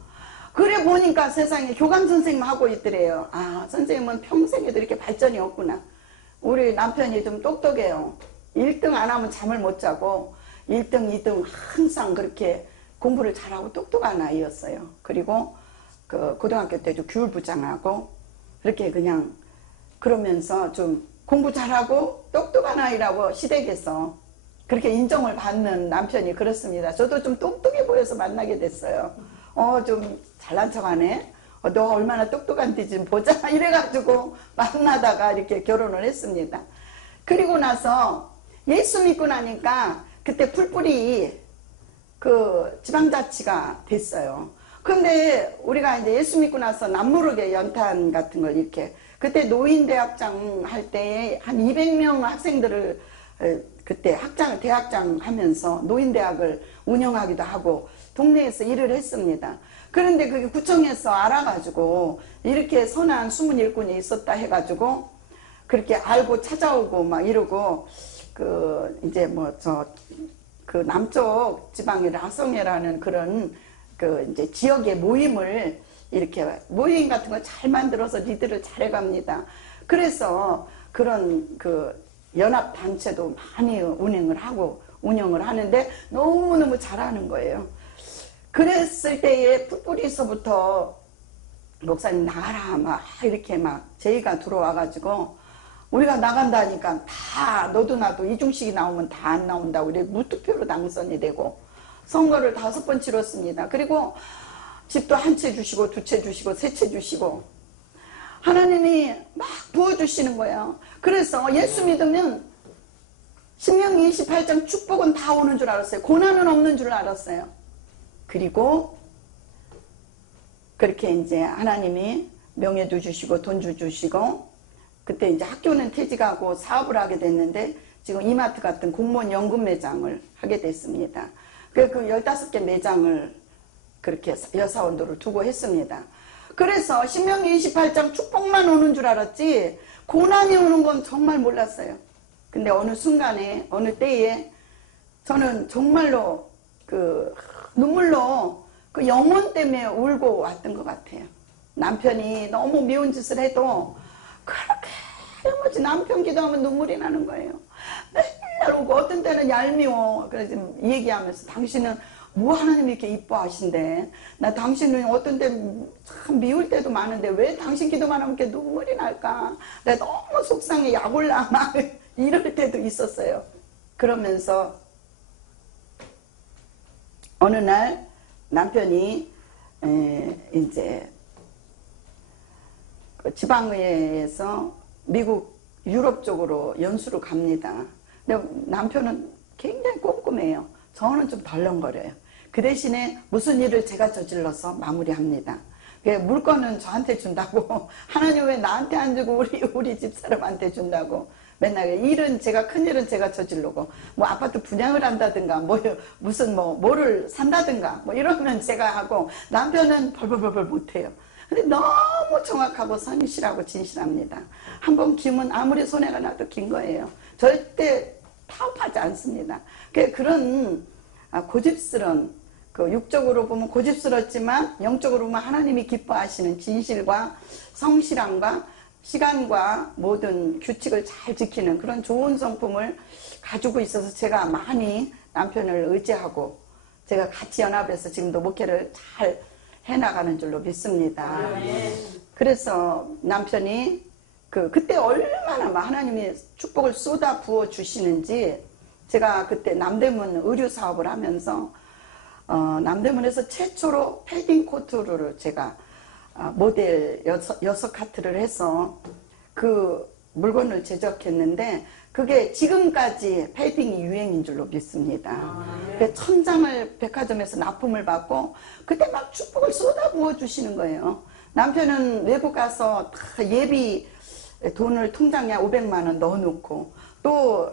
그래 보니까 세상에 교감 선생님 하고 있더래요. 아, 선생님은 평생에도 이렇게 발전이 없구나. 우리 남편이 좀 똑똑해요. 1등 안 하면 잠을 못 자고 1등, 2등 항상 그렇게 공부를 잘하고 똑똑한 아이였어요. 그리고 그 고등학교 때도 교육부장하고 그렇게 그냥 그러면서 좀 공부 잘하고 똑똑한 아이라고 시댁에서 그렇게 인정을 받는 남편이 그렇습니다. 저도 좀 똑똑해 보여서 만나게 됐어요. 좀 잘난 척하네. 너 얼마나 똑똑한지 좀 보자. 이래가지고 만나다가 이렇게 결혼을 했습니다. 그리고 나서 예수 믿고 나니까 그때 풀뿌리 그 지방자치가 됐어요. 근데 우리가 이제 예수 믿고 나서 남모르게 연탄 같은 걸 이렇게 그때 노인대학장 할 때에 한 200명 학생들을 그때 대학장 하면서 노인대학을 운영하기도 하고 동네에서 일을 했습니다. 그런데 그게 구청에서 알아가지고 이렇게 선한 수문 일꾼이 있었다 해가지고 그렇게 알고 찾아오고 막 이러고 그 이제 뭐 그 남쪽 지방의 라성회라는 그런 그 이제 지역의 모임을 이렇게 모임 같은 거 잘 만들어서 리드를 잘 해갑니다. 그래서 그런 그 연합 단체도 많이 운영을 하는데 너무너무 잘하는 거예요. 그랬을 때에 뿌리서부터 목사님 나가라 막 이렇게 막 제의가 들어와가지고 우리가 나간다니까 다 너도 나도 이중식이 나오면 다 안 나온다고 우리 무투표로 당선이 되고 선거를 5번 치렀습니다. 그리고 집도 한 채 주시고 2채 주시고 3채 주시고 하나님이 막 부어주시는 거예요. 그래서 예수 믿으면 신명기 28장 축복은 다 오는 줄 알았어요. 고난은 없는 줄 알았어요. 그리고 그렇게 이제 하나님이 명예도 주시고 돈도 주시고 그때 이제 학교는 퇴직하고 사업을 하게 됐는데 지금 이마트 같은 공무원 연금 매장을 하게 됐습니다. 그 15개 매장을 그렇게 여사원도를 두고 했습니다. 그래서 신명기 28장 축복만 오는 줄 알았지 고난이 오는 건 정말 몰랐어요. 근데 어느 순간에 어느 때에 저는 정말로 그 눈물로 그 영혼 때문에 울고 왔던 것 같아요. 남편이 너무 미운 짓을 해도 그렇게 할아버지 남편 기도하면 눈물이 나는 거예요. 맨날 오고 어떤 때는 얄미워. 그래서 얘기하면서 당신은 뭐 하나님 이렇게 이뻐하신대. 나 당신은 어떤 때 참 미울 때도 많은데 왜 당신 기도만 하면 이렇게 눈물이 날까. 내가 너무 속상해 약 올라 막 이럴 때도 있었어요. 그러면서 어느 날 남편이 이제 지방의회에서 미국 유럽 쪽으로 연수를 갑니다. 근데 남편은 굉장히 꼼꼼 깔끔해요. 저는 좀 덜렁거려요. 그 대신에 무슨 일을 제가 저질러서 마무리합니다. 물건은 저한테 준다고 하나님 왜 나한테 안 주고 우리 집사람한테 준다고 맨날 일은 제가 큰일은 제가 저지르고 뭐 아파트 분양을 한다든가 무슨 뭐를 산다든가 뭐 이러면 제가 하고 남편은 벌벌벌벌 못해요. 근데 너무 정확하고 성실하고 진실합니다. 한번 기면 아무리 손해가 나도 긴 거예요. 절대 타협하지 않습니다. 그런 고집스러운 육적으로 보면 고집스럽지만 영적으로 보면 하나님이 기뻐하시는 진실과 성실함과 시간과 모든 규칙을 잘 지키는 그런 좋은 성품을 가지고 있어서 제가 많이 남편을 의지하고 제가 같이 연합해서 지금도 목회를 잘 해나가는 줄로 믿습니다. 그래서 남편이 그때 얼마나 하나님이 축복을 쏟아 부어 주시는지 제가 그때 남대문 의류 사업을 하면서 남대문에서 최초로 패딩 코트를 제가 모델 6카트를 해서 그 물건을 제작했는데 그게 지금까지 패딩이 유행인 줄로 믿습니다. 천장을 백화점에서 납품을 받고 그때 막 축복을 쏟아부어 주시는 거예요. 남편은 외국 가서 다 예비 돈을 통장에 500만 원 넣어놓고 또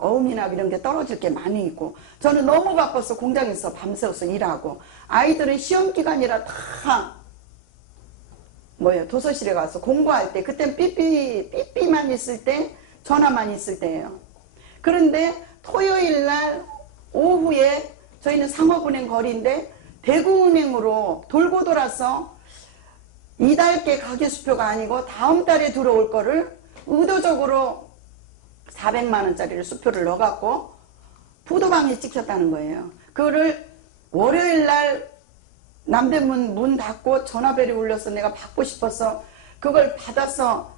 어음이나 이런 게 떨어질 게 많이 있고 저는 너무 바빠서 공장에서 밤새워서 일하고 아이들은 시험 기간이라 다 도서실에 가서 공부할 때 그땐 삐삐만 있을 때 전화만 있을 때예요. 그런데 토요일 날 오후에 저희는 상업은행 거리인데 대구은행으로 돌고 돌아서 이달께 가계수표가 아니고 다음 달에 들어올 거를 의도적으로 400만 원짜리를 수표를 넣어갖고 부도방에 찍혔다는 거예요. 그거를 월요일 날 남대문 문 닫고 전화벨이 울려서 내가 받고 싶어서 그걸 받아서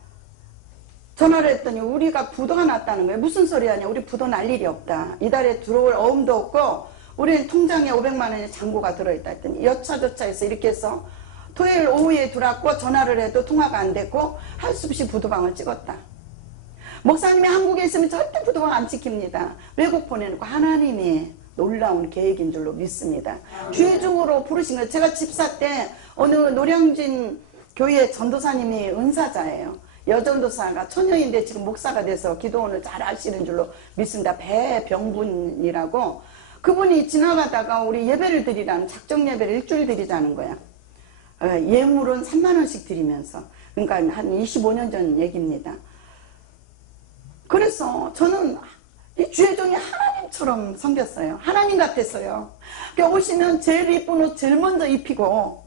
전화를 했더니 우리가 부도가 났다는 거예요. 무슨 소리 하냐. 우리 부도 날 일이 없다. 이달에 들어올 어음도 없고 우리는 통장에 500만 원의 잔고가 들어있다 했더니 여차저차해서 이렇게 해서 토요일 오후에 들어왔고 전화를 해도 통화가 안 됐고 할 수 없이 부도방을 찍었다. 목사님이 한국에 있으면 절대 부도방 안 지킵니다. 외국 보내놓고 하나님이 놀라운 계획인 줄로 믿습니다. 주의중으로 부르신 거예요. 제가 집사 때 어느 노량진 교회 전도사님이 은사자예요. 여전도사가 처녀인데 지금 목사가 돼서 기도원을 잘 하시는 줄로 믿습니다. 배병분이라고 그분이 지나가다가 우리 예배를 드리라는 작정 예배를 일주일 드리자는 거야. 예물은 3만 원씩 드리면서 그러니까 한 25년 전 얘기입니다. 그래서 저는 이 주의 종이 하나님처럼 섬겼어요. 하나님 같았어요. 그러니까 오시면 제일 이쁜 옷 제일 먼저 입히고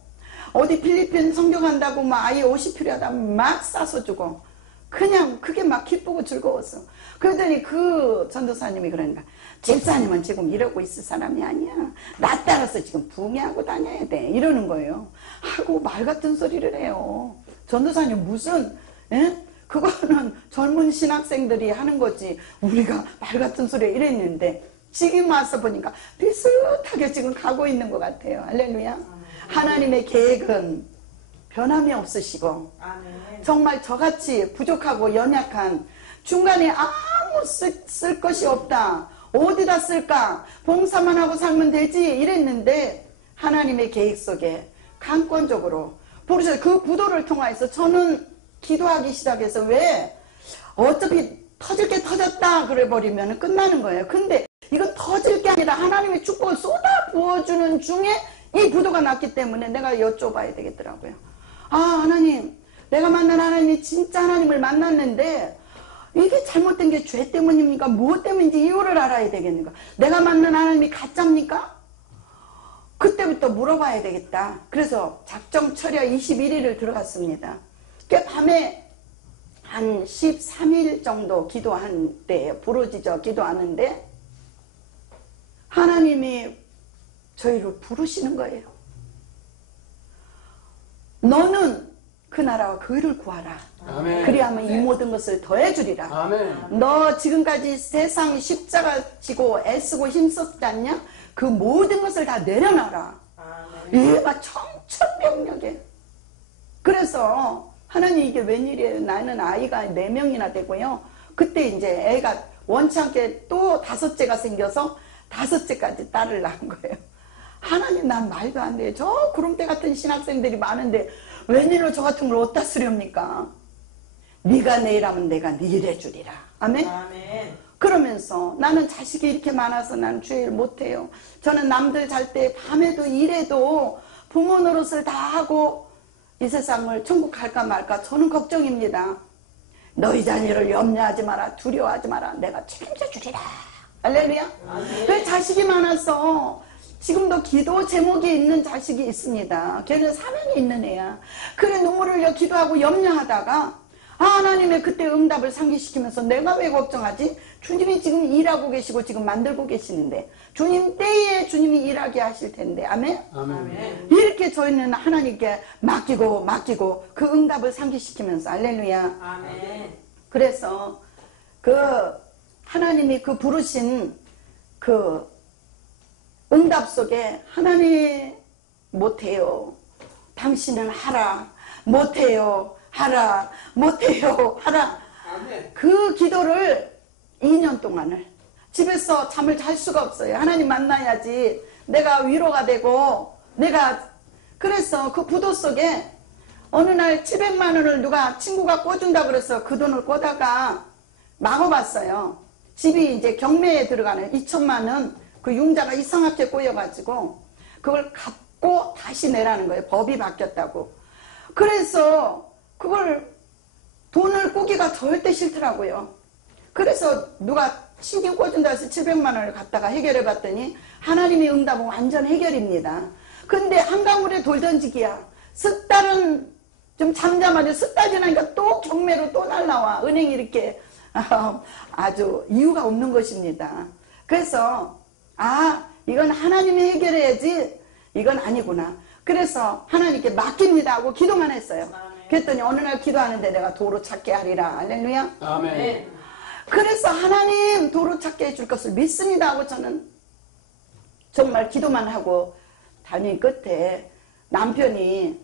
어디 필리핀 성경 간다고 막 아이 옷이 필요하다면 막 싸서 주고 그냥 그게 막 기쁘고 즐거웠어. 그러더니 그 전도사님이 그러니까 집사님은 지금 이러고 있을 사람이 아니야. 나 따라서 지금 붕해하고 다녀야 돼. 이러는 거예요. 하고 말 같은 소리를 해요. 전도사님 무슨 그거는 젊은 신학생들이 하는 거지 우리가 말 같은 소리 이랬는데 지금 와서 보니까 비슷하게 지금 가고 있는 것 같아요. 할렐루야. 하나님의 계획은 변함이 없으시고 정말 저같이 부족하고 연약한 중간에 아무 쓸 것이 없다. 어디다 쓸까? 봉사만 하고 살면 되지 이랬는데 하나님의 계획 속에 강권적으로 부르셔서 그 부도를 통해서 저는 기도하기 시작해서 왜 어차피 터질 게 터졌다 그래 버리면 끝나는 거예요. 근데 이거 터질 게 아니라 하나님의 축복을 쏟아 부어주는 중에 이 부도가 났기 때문에 내가 여쭤봐야 되겠더라고요. 아 하나님 내가 만난 하나님이 진짜 하나님을 만났는데 이게 잘못된 게 죄 때문입니까? 무엇 때문인지 이유를 알아야 되겠는가? 내가 만난 하나님이 가짜입니까? 그때부터 물어봐야 되겠다. 그래서 작정 철야 21일을 들어갔습니다. 밤에 한 13일 정도 기도한 때에 부르짖어 기도하는데 하나님이 저희를 부르시는 거예요. 너는 그 나라와 그 의를 구하라. 아멘. 그리하면 이 모든 것을 더해주리라. 아멘. 너 지금까지 세상 십자가 지고 애쓰고 힘썼지 않냐? 그 모든 것을 다 내려놔라. 얘가 청천벽력에. 그래서 하나님 이게 웬일이에요? 나는 아이가 4명이나 되고요. 그때 이제 애가 원치 않게 또 5째가 생겨서 5째까지 딸을 낳은 거예요. 하나님, 난 말도 안 돼. 저 구름대 같은 신학생들이 많은데 웬일로 저 같은 걸 어디다 쓰렵니까? 네가 내 일하면 내가 네 일 해주리라. 아멘? 아멘. 그러면서 나는 자식이 이렇게 많아서 나는 주의 일 못해요. 저는 남들 잘 때 밤에도 일해도 부모 노릇을 다 하고 이 세상을 천국 갈까 말까 저는 걱정입니다. 너희 자녀를 염려하지 마라. 두려워하지 마라. 내가 책임져 주리라. 할렐루야. 왜 자식이 많아서 지금도 기도 제목이 있는 자식이 있습니다. 걔는 사명이 있는 애야. 그래 눈물 흘려 기도하고 염려하다가 하나님의 그때 응답을 상기시키면서 내가 왜 걱정하지? 주님이 지금 일하고 계시고 지금 만들고 계시는데 주님 때에 주님이 일하게 하실 텐데. 아멘? 아멘. 이렇게 저희는 하나님께 맡기고 그 응답을 상기시키면서 할렐루야. 아멘. 그래서 그 하나님이 그 부르신 그 응답 속에 하나님 못해요. 당신은 하라. 못해요. 하라. 못해요. 하라. 아멘. 그 기도를 2년 동안을 집에서 잠을 잘 수가 없어요. 하나님 만나야지 내가 위로가 되고 그래서 그 부도 속에 어느 날 700만 원을 누가 친구가 꿔준다고 그래서 그 돈을 꿔다가 막아봤어요. 집이 이제 경매에 들어가는 2천만 원 그 융자가 이상하게 꼬여가지고 그걸 갚고 다시 내라는 거예요. 법이 바뀌었다고. 그래서 그걸 돈을 꾸기가 절대 싫더라고요. 그래서 누가 신경 꿔준다 해서 700만 원을 갖다가 해결해 봤더니 하나님의 응답은 완전 해결입니다. 근데 한강물에 돌 던지기야. 석 달은 좀 잠잠하죠. 석 달 지나니까 또 경매로 또 날라와. 은행이 이렇게 아주 이유가 없는 것입니다. 그래서 이건 하나님이 해결해야지 이건 아니구나. 그래서 하나님께 맡깁니다 하고 기도만 했어요. 그랬더니 어느 날 기도하는데 내가 도로 찾게 하리라. 할렐루야. 아멘. 그래서 하나님 도로 찾게 해줄 것을 믿습니다 하고 저는 정말 기도만 하고 다닌 끝에 남편이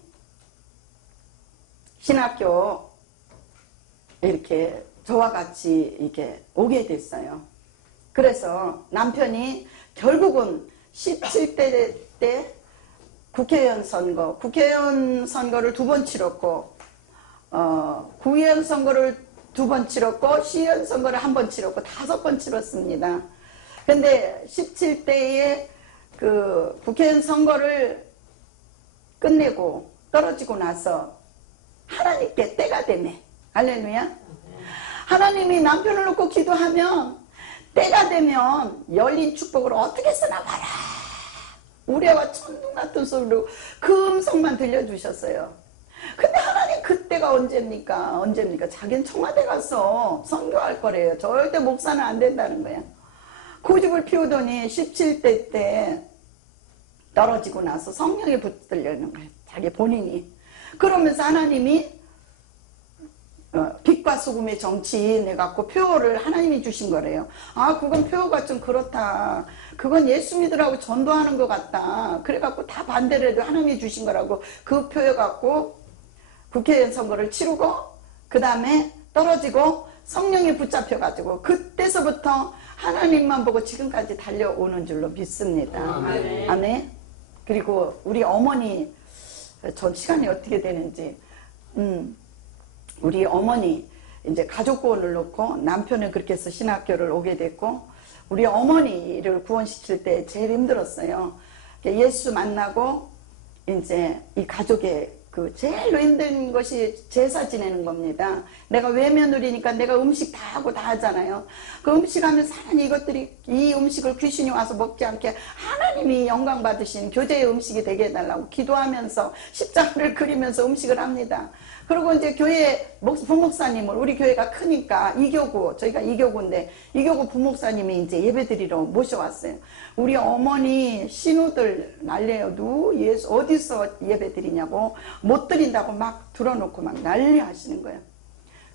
신학교 이렇게 저와 같이 이렇게 오게 됐어요. 그래서 남편이 결국은 17대 때 국회의원 선거를 2번 치렀고, 구의원 선거를 2번 치렀고, 시의원 선거를 1번 치렀고, 5번 치렀습니다. 근데 17대에 그 국회의원 선거를 끝내고 떨어지고 나서 하나님께 때가 되네. 할렐루야. 하나님이 남편을 놓고 기도하면 때가 되면 열린 축복을 어떻게 쓰나 봐라. 우레와 천둥 같은 소리로 그 음성만 들려주셨어요. 근데 하나님 그때가 언제입니까? 자기는 청와대 가서 선교할 거래요. 절대 목사는 안 된다는 거야. 고집을 피우더니 17대 때 떨어지고 나서 성령에 붙들려는 거예요. 자기 본인이. 그러면서 하나님이 빛과 소금의 정치인 해갖고 표를 하나님이 주신 거래요. 그건 표가 좀 그렇다. 그건 예수 믿으라고 전도하는 것 같다. 그래갖고 다 반대를 해도 하나님이 주신 거라고 그 표여갖고 국회의원 선거를 치르고 그 다음에 떨어지고 성령에 붙잡혀가지고 그때서부터 하나님만 보고 지금까지 달려오는 줄로 믿습니다. 아멘. 아멘. 그리고 우리 어머니 전 시간이 어떻게 되는지 우리 어머니 이제 가족구원을 놓고 남편은 그렇게 해서 신학교를 오게 됐고 우리 어머니를 구원시킬 때 제일 힘들었어요. 예수 만나고 이제 이 가족의 그 제일 힘든 것이 제사 지내는 겁니다. 내가 외며느리니까 내가 음식 다 하고 다 하잖아요. 그 음식 하면서 하나님 이 음식을 귀신이 와서 먹지 않게 하나님이 영광 받으신 교제의 음식이 되게 해달라고 기도하면서 십자가를 그리면서 음식을 합니다. 그리고 이제 교회 부목사님을 우리 교회가 크니까 저희가 2교구인데 2교구 부목사님이 이제 예배드리러 모셔왔어요. 우리 어머니 신우들 난리예요. 예수 어디서 예배드리냐고 못 드린다고 막 들어놓고 막 난리 하시는 거예요.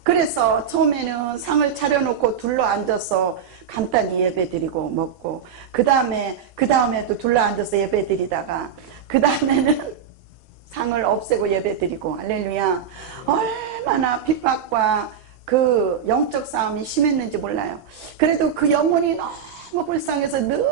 그래서 처음에는 상을 차려놓고 둘러 앉아서 간단히 예배드리고 먹고 그 다음에 또 둘러 앉아서 예배드리다가 그 다음에는 상을 없애고 예배드리고 할렐루야. 얼마나 핍박과 그 영적 싸움이 심했는지 몰라요. 그래도 그 영혼이 너무 불쌍해서 늘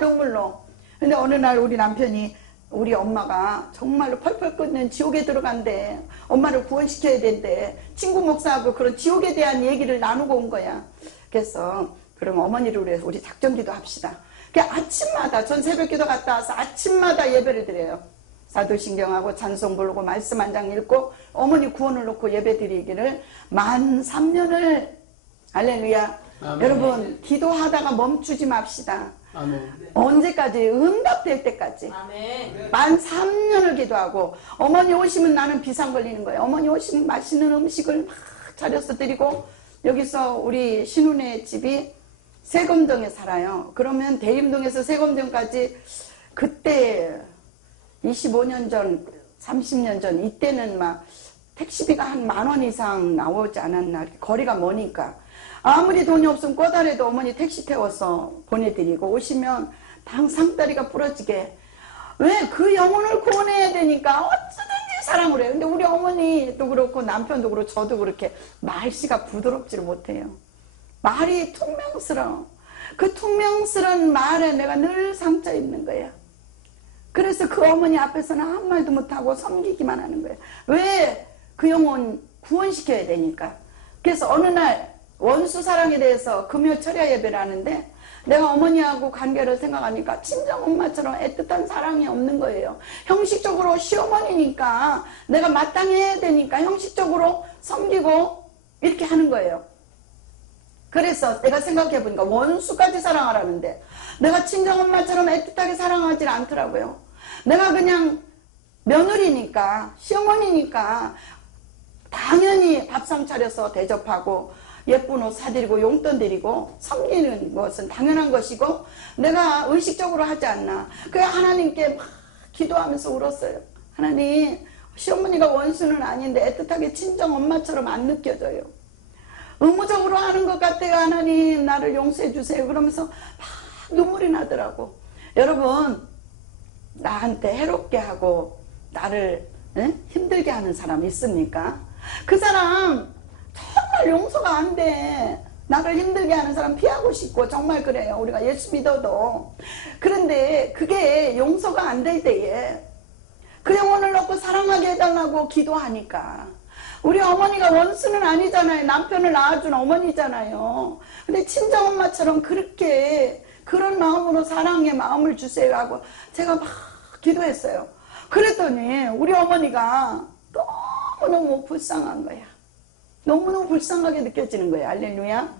눈물로. 근데 어느 날 우리 남편이 우리 엄마가 정말로 펄펄 끓는 지옥에 들어간대. 엄마를 구원시켜야 된대. 친구 목사하고 그런 지옥에 대한 얘기를 나누고 온 거야. 그래서 그럼 어머니를 위해서 우리 작전기도 합시다. 아침마다 전 새벽기도 갔다 와서 아침마다 예배를 드려요. 사도신경하고 찬송 부르고 말씀 한 장 읽고 어머니 구원을 놓고 예배 드리기를 만 3년을 할렐루야. 아멘. 여러분 기도하다가 멈추지 맙시다. 아멘. 언제까지? 응답될 때까지. 아멘. 만 3년을 기도하고 어머니 오시면 나는 비상 걸리는 거예요. 어머니 오시면 맛있는 음식을 막 차려서 드리고 여기서 우리 신혼의 집이 세검동에 살아요. 그러면 대림동에서 세검동까지 그때 25년 전, 30년 전 이때는 막 택시비가 한 10,000원 이상 나오지 않았나. 거리가 머니까. 아무리 돈이 없으면 꼬다래도 어머니 택시 태워서 보내드리고 오시면 당 상다리가 부러지게. 왜? 그 영혼을 구원해야 되니까 어쩌든지 사랑을 해요. 근데 우리 어머니도 그렇고 남편도 그렇고 저도 그렇게 말씨가 부드럽지를 못해요. 말이 퉁명스러워. 그 퉁명스러운 말에 내가 늘 상처 입는 거야. 그래서 그 어머니 앞에서는 아무 말도 못하고 섬기기만 하는 거예요. 왜? 그 영혼 구원시켜야 되니까. 그래서 어느 날 원수 사랑에 대해서 금요 철야 예배를 하는데 내가 어머니하고 관계를 생각하니까 친정엄마처럼 애틋한 사랑이 없는 거예요. 형식적으로 시어머니니까 내가 마땅히 해야 되니까 형식적으로 섬기고 이렇게 하는 거예요. 그래서 내가 생각해보니까 원수까지 사랑하라는데 내가 친정엄마처럼 애틋하게 사랑하지 않더라고요. 내가 그냥 며느리니까 시어머니니까 당연히 밥상 차려서 대접하고 예쁜 옷 사드리고 용돈 드리고 섬기는 것은 당연한 것이고 내가 의식적으로 하지 않나. 그래 하나님께 막 기도하면서 울었어요. 하나님 시어머니가 원수는 아닌데 애틋하게 친정엄마처럼 안 느껴져요. 의무적으로 하는 것 같아요. 하나님 나를 용서해 주세요. 그러면서 막 눈물이 나더라고. 여러분 나한테 해롭게 하고 나를 힘들게 하는 사람 있습니까? 그 사람 정말 용서가 안 돼. 나를 힘들게 하는 사람 피하고 싶고 정말 그래요. 우리가 예수 믿어도. 그런데 그게 용서가 안 될 때에 그 영혼을 놓고 사랑하게 해달라고 기도하니까 우리 어머니가 원수는 아니잖아요. 남편을 낳아준 어머니잖아요. 근데 친정엄마처럼 그렇게 그런 마음으로 사랑의 마음을 주세요 하고 제가 막 기도했어요. 그랬더니 우리 어머니가 너무너무 불쌍한 거야. 너무너무 불쌍하게 느껴지는 거예요. 할렐루야.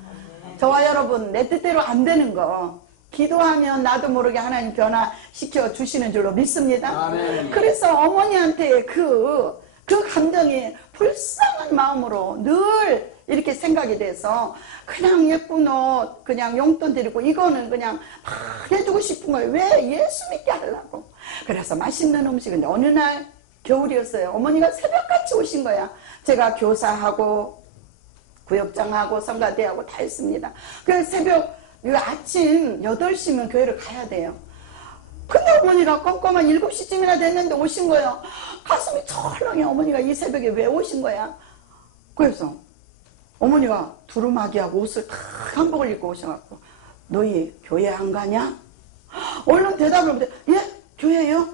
저와 여러분 내 뜻대로 안 되는 거 기도하면 나도 모르게 하나님 변화시켜 주시는 줄로 믿습니다. 아멘. 그래서 어머니한테 그 감정이 불쌍한 마음으로 늘 이렇게 생각이 돼서 그냥 예쁜 옷 그냥 용돈 드리고 이거는 그냥 막 해주고 싶은 거예요. 왜? 예수 믿게 하려고. 그래서 맛있는 음식인데 어느 날 겨울이었어요. 어머니가 새벽같이 오신 거야. 제가 교사하고 구역장하고 성가대하고 다 했습니다. 그래서 새벽 아침 8시면 교회를 가야 돼요. 근데 어머니가 껌껌한 7시쯤이나 됐는데 오신 거예요. 가슴이 철렁해. 어머니가 이 새벽에 왜 오신 거야? 그래서 어머니가 두루마기하고 옷을 다 한복을 입고 오셔갖고 너희 교회 안 가냐? 얼른 대답을 못해. 예? 교회요?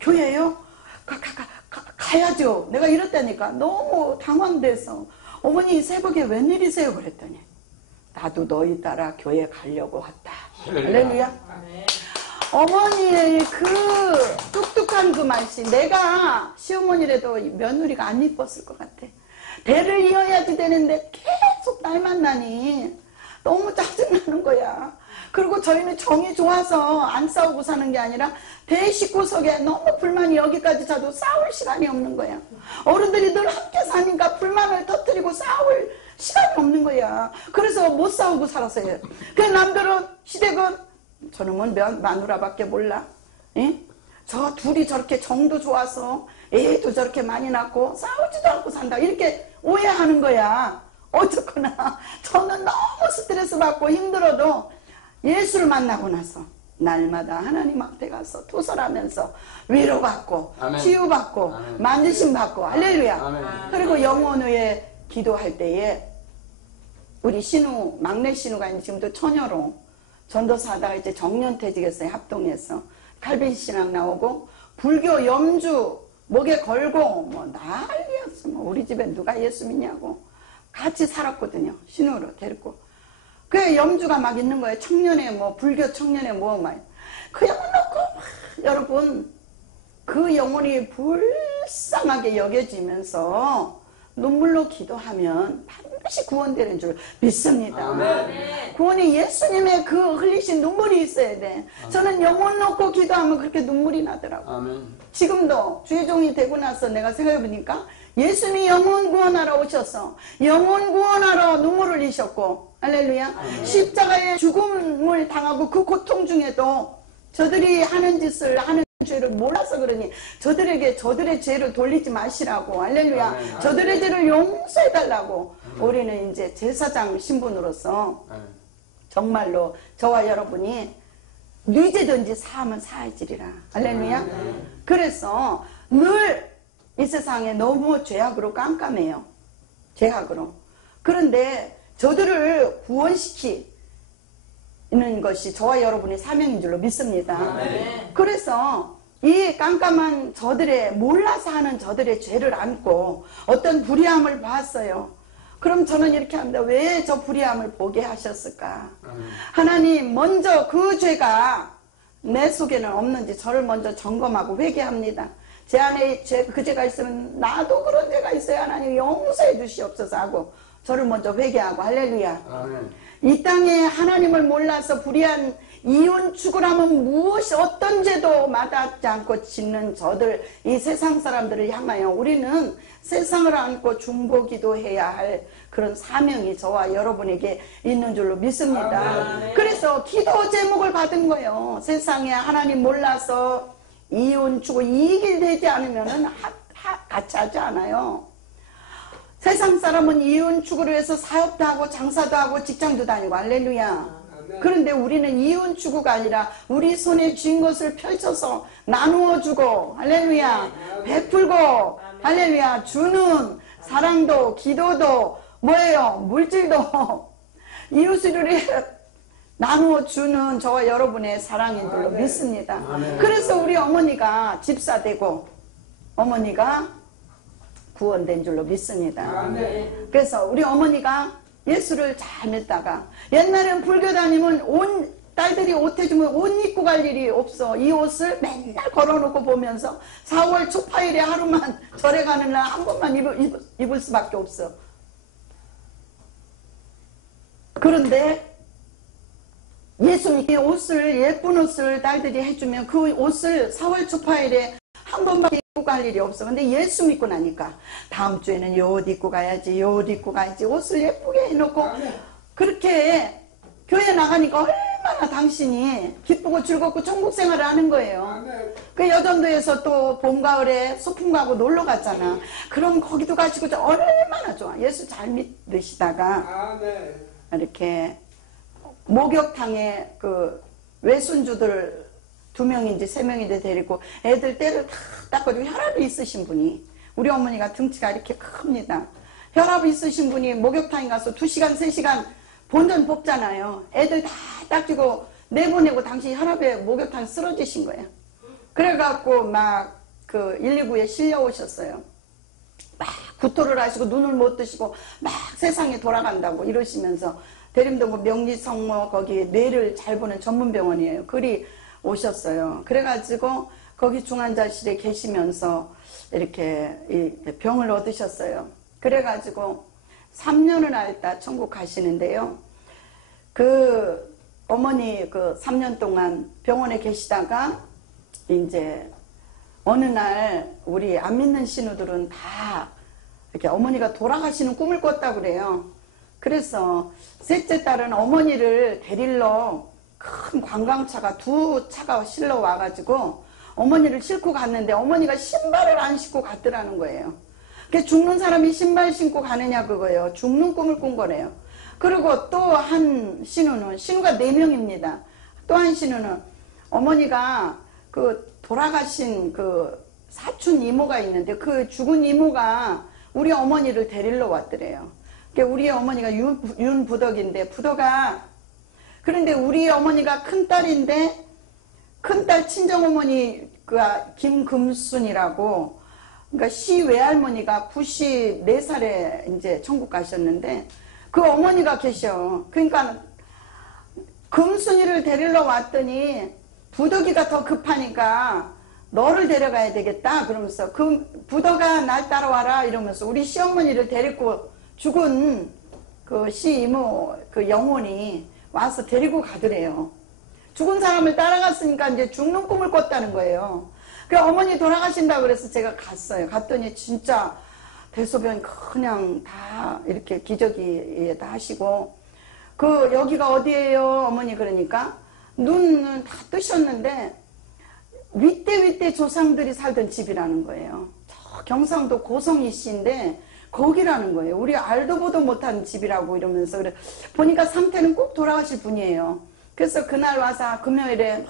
교회요? 가야죠. 내가 이랬다니까. 너무 당황돼서 어머니 새벽에 웬일이세요? 그랬더니 나도 너희 따라 교회 가려고 왔다. 할렐루야. 어머니의 그 뚝뚝한 그 말씨. 내가 시어머니라도 며느리가 안 이뻤을 것 같아. 대를 이어야지 되는데 계속 날 만나니 너무 짜증나는 거야. 그리고 저희는 정이 좋아서 안 싸우고 사는 게 아니라 대식구석에 너무 불만이 여기까지 차도 싸울 시간이 없는 거야. 어른들이 늘 함께 사니까 불만을 터뜨리고 싸울 시간이 없는 거야. 그래서 못 싸우고 살았어요. 그 남들은 시댁은 저놈은 마누라밖에 몰라. 예? 저 둘이 저렇게 정도 좋아서 애도 저렇게 많이 낳고 싸우지도 않고 산다. 이렇게 오해하는 거야. 어쨌거나 저는 너무 스트레스 받고 힘들어도 예수를 만나고 나서 날마다 하나님 앞에 가서 토설하면서 위로받고 아멘. 치유받고 아멘. 만지심 받고 할렐루야. 아멘. 그리고 영혼의 기도할 때에 우리 신우, 막내 신우가 이제 지금도 처녀로 전도사 하다가 이제 정년퇴직했어요. 합동해서. 칼빈 신앙 나오고, 불교 염주 목에 걸고, 뭐 난리였어. 뭐 우리 집에 누가 예수 믿냐고. 같이 살았거든요. 신우로 데리고. 그 염주가 막 있는 거예요. 청년회 뭐, 불교 청년회 뭐, 막. 그 영혼 놓고, 여러분, 그 영혼이 불쌍하게 여겨지면서 눈물로 기도하면 반드시 구원되는 줄 믿습니다. 아멘. 구원이 예수님의 그 흘리신 눈물이 있어야 돼. 아멘. 저는 영혼 놓고 기도하면 그렇게 눈물이 나더라고요. 아멘. 지금도 주의 종이 되고 나서 내가 생각해보니까 예수님이 영혼 구원하러 오셔서 영혼 구원하러 눈물을 흘리셨고, 할렐루야. 아멘. 십자가의 죽음을 당하고 그 고통 중에도 저들이 하는 짓을 하는 죄를 몰라서 그러니 저들에게 저들의 죄를 돌리지 마시라고, 할렐루야. 아멘. 저들의 죄를 용서해달라고. 우리는 이제 제사장 신분으로서 정말로 저와 여러분이 네 죄든지 사하면 사해지리라, 할렐루야. 그래서 늘 이 세상에 너무 죄악으로 깜깜해요. 죄악으로. 그런데 저들을 구원시키는 것이 저와 여러분의 사명인 줄로 믿습니다. 아멘. 그래서 이 깜깜한 저들의, 몰라서 하는 저들의 죄를 안고 어떤 불의함을 봤어요. 그럼 저는 이렇게 합니다. 왜 저 불의함을 보게 하셨을까? 하나님, 먼저 그 죄가 내 속에는 없는지 저를 먼저 점검하고 회개합니다. 제 안에 그 죄가 있으면 나도 그런 죄가 있어요. 하나님 용서해 주시옵소서 하고 저를 먼저 회개하고, 할렐루야. 아멘. 이 땅에 하나님을 몰라서 불의한 이혼 축을하면 무엇이 어떤 죄도 마다하지 않고 짓는 저들, 이 세상 사람들을 향하여 우리는 세상을 안고 중보기도해야 할 그런 사명이 저와 여러분에게 있는 줄로 믿습니다. 아멘. 그래서 기도 제목을 받은 거예요. 세상에 하나님 몰라서 이혼 축을 이익이 되지 않으면 같이 하지 않아요. 세상 사람은 이혼 축으로 해서 사업도 하고 장사도 하고 직장도 다니고, 할렐루야. 그런데 우리는 이혼 추구가 아니라 우리 손에 쥔 것을 펼쳐서 나누어 주고, 할렐루야. 베풀고, 할렐루야. 주는 사랑도 기도도 뭐예요? 물질도 이웃을 나누어 주는 저와 여러분의 사랑인 줄로 믿습니다. 그래서 우리 어머니가 집사되고 어머니가 구원된 줄로 믿습니다. 그래서 우리 어머니가 예수를 잘 믿다가, 옛날엔 불교 다니면 딸들이 옷 해주면 옷 입고 갈 일이 없어. 이 옷을 맨날 걸어놓고 보면서 4월 초파일에 하루만 절에 가는 날 한 번만 입을 수밖에 없어. 그런데 예수님이 옷을, 예쁜 옷을 딸들이 해주면 그 옷을 4월 초파일에 한 번밖에 입고 갈 일이 없어. 근데 예수 믿고 나니까 다음 주에는 요 옷 입고 가야지, 요 옷 입고 가야지, 옷을 예쁘게 해놓고 그렇게 교회 나가니까 얼마나 당신이 기쁘고 즐겁고 천국 생활을 하는 거예요. 그 여전도에서 또 봄, 가을에 소풍 가고 놀러 갔잖아. 그럼 거기도 가시고 얼마나 좋아. 예수 잘 믿으시다가 이렇게 목욕탕에 그 외손주들 2명인지 3명인지 데리고 애들 때를 다 닦아주고, 혈압이 있으신 분이, 우리 어머니가 등치가 이렇게 큽니다. 혈압이 있으신 분이 목욕탕에 가서 2시간 3시간 본전 뽑잖아요. 애들 다 닦이고 내보내고 당신 혈압에 목욕탕에 쓰러지신 거예요. 그래갖고 막 그 119에 실려오셨어요. 막 구토를 하시고 눈을 못 뜨시고 막 세상에 돌아간다고 이러시면서, 대림동구 명리성모 거기 뇌를 잘 보는 전문병원이에요. 그리 오셨어요. 그래가지고 거기 중환자실에 계시면서 이렇게 병을 얻으셨어요. 그래가지고 3년을 앓다 천국 가시는데요. 그 어머니 그 3년 동안 병원에 계시다가 이제 어느 날 우리 안 믿는 신우들은 다 이렇게 어머니가 돌아가시는 꿈을 꿨다고 그래요. 그래서 셋째 딸은 어머니를 데리러 큰 관광차가 2차가 실러 와가지고 어머니를 싣고 갔는데 어머니가 신발을 안 신고 갔더라는 거예요. 그게 죽는 사람이 신발 신고 가느냐 그거예요. 죽는 꿈을 꾼 거래요. 그리고 또 한 신우는, 신우가 4명입니다. 또 한 신우는 어머니가 그 돌아가신 그 사촌 이모가 있는데 그 죽은 이모가 우리 어머니를 데리러 왔더래요. 우리 어머니가 윤부덕인데 부덕아, 그런데 우리 어머니가 큰딸인데 큰딸 친정어머니가 김금순이라고, 그러니까 시 외할머니가 94살에 이제 천국 가셨는데 그 어머니가 계셔. 그러니까 금순이를 데리러 왔더니 부덕이가 더 급하니까 너를 데려가야 되겠다 그러면서 그 부덕아 날 따라와라 이러면서 우리 시어머니를 데리고 죽은 그 시이모 그 영혼이 와서 데리고 가더래요. 죽은 사람을 따라갔으니까 이제 죽는 꿈을 꿨다는 거예요. 그 어머니 돌아가신다고 그래서 제가 갔어요. 갔더니 진짜 대소변 그냥 다 이렇게 기저귀에 다 하시고, 그 여기가 어디예요 어머니 그러니까 눈은 다 뜨셨는데 윗대 조상들이 살던 집이라는 거예요. 저 경상도 고성이 씨인데 거기라는 거예요. 우리 알도 보도 못한 집이라고 이러면서 그래 보니까 상태는 꼭 돌아가실 분이에요. 그래서 그날 와서 금요일에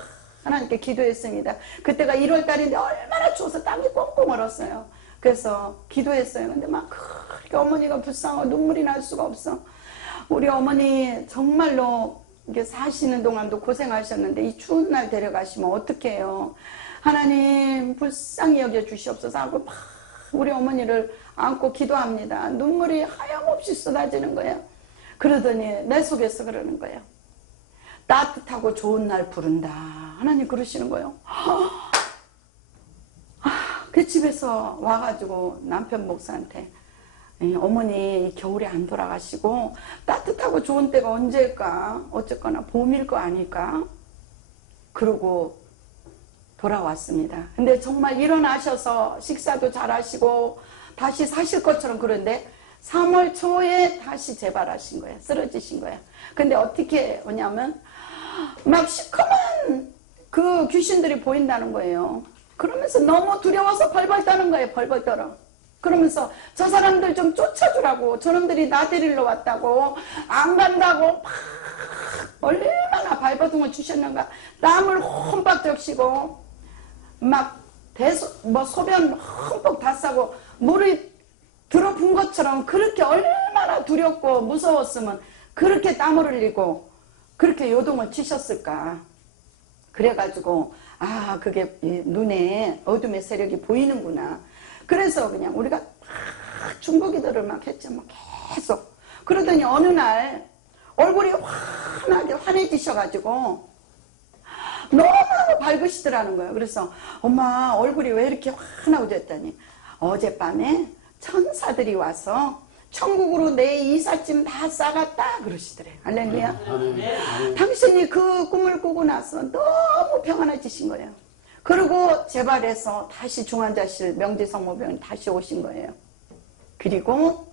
하나님께 기도했습니다. 그때가 1월 달인데 얼마나 추워서 땀이 꽁꽁 얼었어요. 그래서 기도했어요. 근데 막 그렇게 어머니가 불쌍하고 눈물이 날 수가 없어. 우리 어머니 정말로 이게 사시는 동안도 고생하셨는데 이 추운 날 데려가시면 어떡해요. 하나님 불쌍히 여겨 주시옵소서 하고 막 우리 어머니를 안고 기도합니다. 눈물이 하염없이 쏟아지는 거예요. 그러더니 내 속에서 그러는 거예요. 따뜻하고 좋은 날 부른다. 하나님 그러시는 거예요. 그 집에서 와가지고 남편 목사한테 어머니 겨울에 안 돌아가시고 따뜻하고 좋은 때가 언제일까? 어쨌거나 봄일 거 아닐까? 그러고 돌아왔습니다. 근데 정말 일어나셔서 식사도 잘 하시고 다시 사실 것처럼 그런데 3월 초에 다시 재발하신 거예요. 쓰러지신 거예요. 근데 어떻게 오냐면 막 시커먼 그 귀신들이 보인다는 거예요. 그러면서 너무 두려워서 벌벌 떠는 거예요. 벌벌 떨어. 그러면서 저 사람들 좀 쫓아주라고, 저놈들이 나 데리러 왔다고, 안 간다고 막 얼마나 발버둥을 주셨는가. 땀을 홈박 적시고 막 소변 흠뻑 다 싸고 물이 들어본 것처럼 그렇게 얼마나 두렵고 무서웠으면 그렇게 땀을 흘리고 그렇게 요동을 치셨을까. 그래가지고 아 그게 눈에 어둠의 세력이 보이는구나. 그래서 그냥 우리가 막 중보기도를 막 했죠. 막 계속. 그러더니 어느 날 얼굴이 환하게 환해지셔가지고 너무너무 밝으시더라는 거예요. 그래서 엄마 얼굴이 왜 이렇게 환하고 됐더니 어젯밤에 천사들이 와서 천국으로 내 이삿짐 다 싸갔다 그러시더래요. 할렐루야. 당신이 그 꿈을 꾸고 나서 너무 평안해지신 거예요. 그리고 재발해서 다시 중환자실 명지성모병에 다시 오신 거예요. 그리고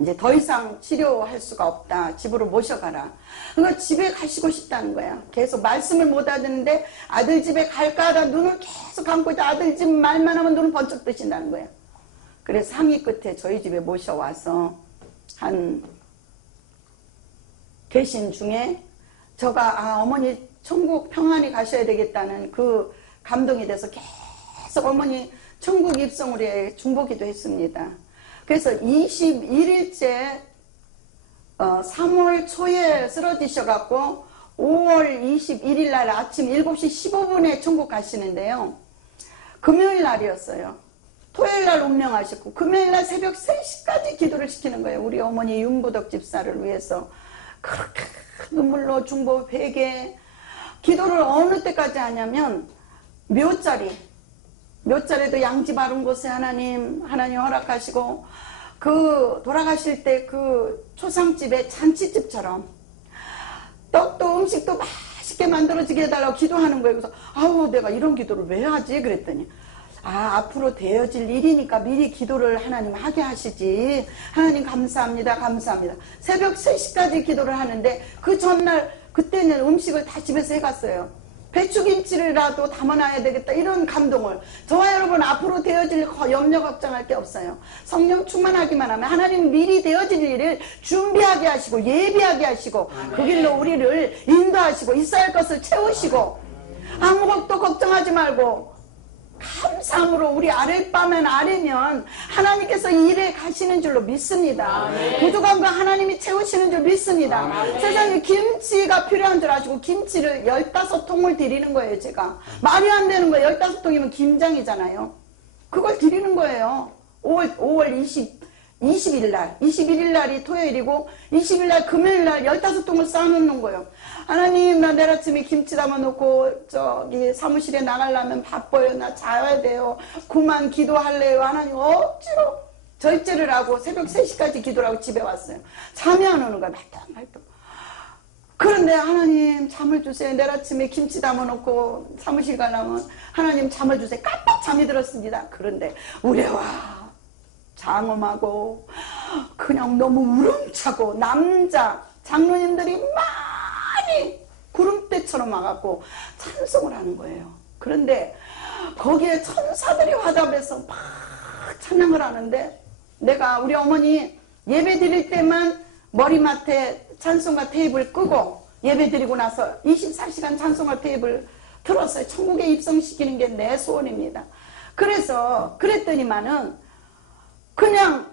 이제 더 이상 치료할 수가 없다. 집으로 모셔가라. 그러니까 집에 가시고 싶다는 거야. 계속 말씀을 못 하는데 아들 집에 갈까 하다 눈을 계속 감고 있다. 아들 집 말만 하면 눈을 번쩍 뜨신다는 거야. 그래서 상의 끝에 저희 집에 모셔와서 한 계신 중에 저가 어머니 천국 평안히 가셔야 되겠다는 그 감동이 돼서 계속 어머니 천국 입성을 위해 중보기도 했습니다. 그래서 21일째 3월 초에 쓰러지셔갖고 5월 21일 날 아침 7시 15분에 천국 가시는데요. 금요일 날이었어요. 토요일 날 운명하셨고 금요일 날 새벽 3시까지 기도를 시키는 거예요. 우리 어머니 윤부덕 집사를 위해서 그렇게 눈물로 중보 회개 기도를 어느 때까지 하냐면 묘자리도 양지 바른 곳에 하나님 허락하시고 그 돌아가실 때 그 초상집에 잔치집처럼 떡도 음식도 맛있게 만들어지게 해달라고 기도하는 거예요. 그래서 아우 내가 이런 기도를 왜 하지 그랬더니 앞으로 되어질 일이니까 미리 기도를 하나님 하게 하시지. 하나님 감사합니다. 새벽 3시까지 기도를 하는데 그 전날 그때는 음식을 다 집에서 해갔어요. 배추김치라도 담아놔야 되겠다 이런 감동을. 저와 여러분 앞으로 되어질 염려 걱정할 게 없어요. 성령 충만하기만 하면 하나님 미리 되어질 일을 준비하게 하시고 예비하게 하시고 그 길로 우리를 인도하시고 있어야 할 것을 채우시고 아무것도 걱정하지 말고 감사함으로 우리 아랫바면 아래면 하나님께서 일에 가시는 줄로 믿습니다. 부족한 거 하나님이 채우시는 줄 믿습니다. 세상에 김치가 필요한 줄 아시고 김치를 15통을 드리는 거예요. 제가 말이 안 되는 거예요. 15통이면 김장이잖아요. 그걸 드리는 거예요. 5월 21일 날, 21일 날이 토요일이고 20일 날 금요일 날 15통을 쌓아놓는 거예요. 하나님, 나 내일 아침에 김치 담아놓고 저기 사무실에 나가려면 바빠요. 나 자야 돼요. 그만 기도할래요. 하나님 억지로 절제를 하고 새벽 3시까지 기도를 하고 집에 왔어요. 잠이 안 오는 거야. 말똥. 그런데 하나님 잠을 주세요. 내일 아침에 김치 담아놓고 사무실 가려면 하나님 잠을 주세요. 깜빡 잠이 들었습니다. 그런데 우레와 장엄하고 그냥 너무 우렁차고 남자 장로님들이 많이 구름대처럼 와갖고 찬송을 하는 거예요. 그런데 거기에 천사들이 화답해서 막 찬양을 하는데 내가 우리 어머니 예배 드릴 때만 머리맡에 찬송가 테이프를 끄고 예배 드리고 나서 24시간 찬송가 테이프를 틀었어요. 천국에 입성시키는 게 내 소원입니다. 그래서 그랬더니만은 그냥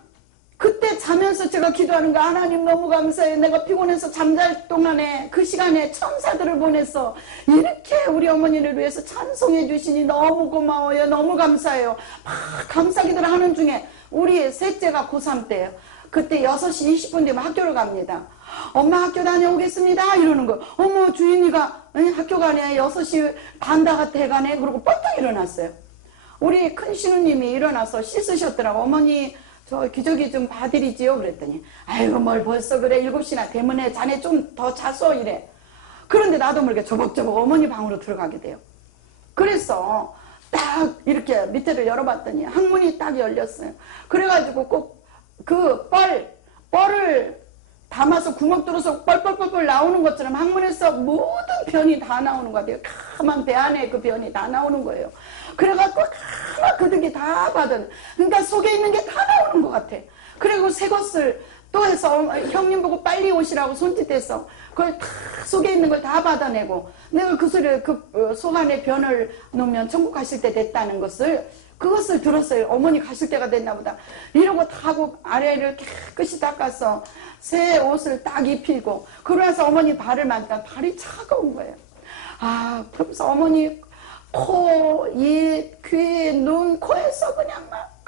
그때 자면서 제가 기도하는 거 하나님 너무 감사해요. 내가 피곤해서 잠잘 동안에 그 시간에 천사들을 보내서 이렇게 우리 어머니를 위해서 찬송해 주시니 너무 고마워요. 너무 감사해요. 막 감사기도를 하는 중에 우리 셋째가 고3 때예요. 그때 6시 20분 되면 학교를 갑니다. 엄마 학교 다녀오겠습니다 이러는 거. 어머 주인이가 학교 가네. 6시 반 다 같아 해가네. 그러고 뻘떡 일어났어요. 우리 큰 신우님이 일어나서 씻으셨더라고. 어머니 저 기저귀 좀 봐드리지요 그랬더니 아이고 뭘 벌써 그래 7시나 되면 자네 좀 더 잤어 이래. 그런데 나도 모르게 조벅조벅 어머니 방으로 들어가게 돼요. 그래서 딱 이렇게 밑에를 열어봤더니 항문이 딱 열렸어요. 그래가지고 꼭 그 뻘을 담아서 구멍 뚫어서 뻘뻘뻘 나오는 것처럼 항문에서 모든 변이 다 나오는 것 같아요. 까만 배 안에 그 변이 다 나오는 거예요. 그래갖고 하나 그득이 다 받은, 그러니까 속에 있는 게 다 나오는 것 같아. 그리고 새 것을 또 해서 형님 보고 빨리 오시라고 손짓해서 그걸 다 속에 있는 걸 다 받아내고 내가 그 소리를 속 안에 변을 놓으면 천국 가실 때 됐다는 것을 그것을 들었어요. 어머니 가실 때가 됐나 보다. 이러고 다 하고 아래를 깨끗이 닦아서 새 옷을 딱 입히고 그러면서 어머니 발을 만지니까 발이 차가운 거예요. 아, 그러면서 어머니 코, 입, 귀, 눈, 코에서 그냥 막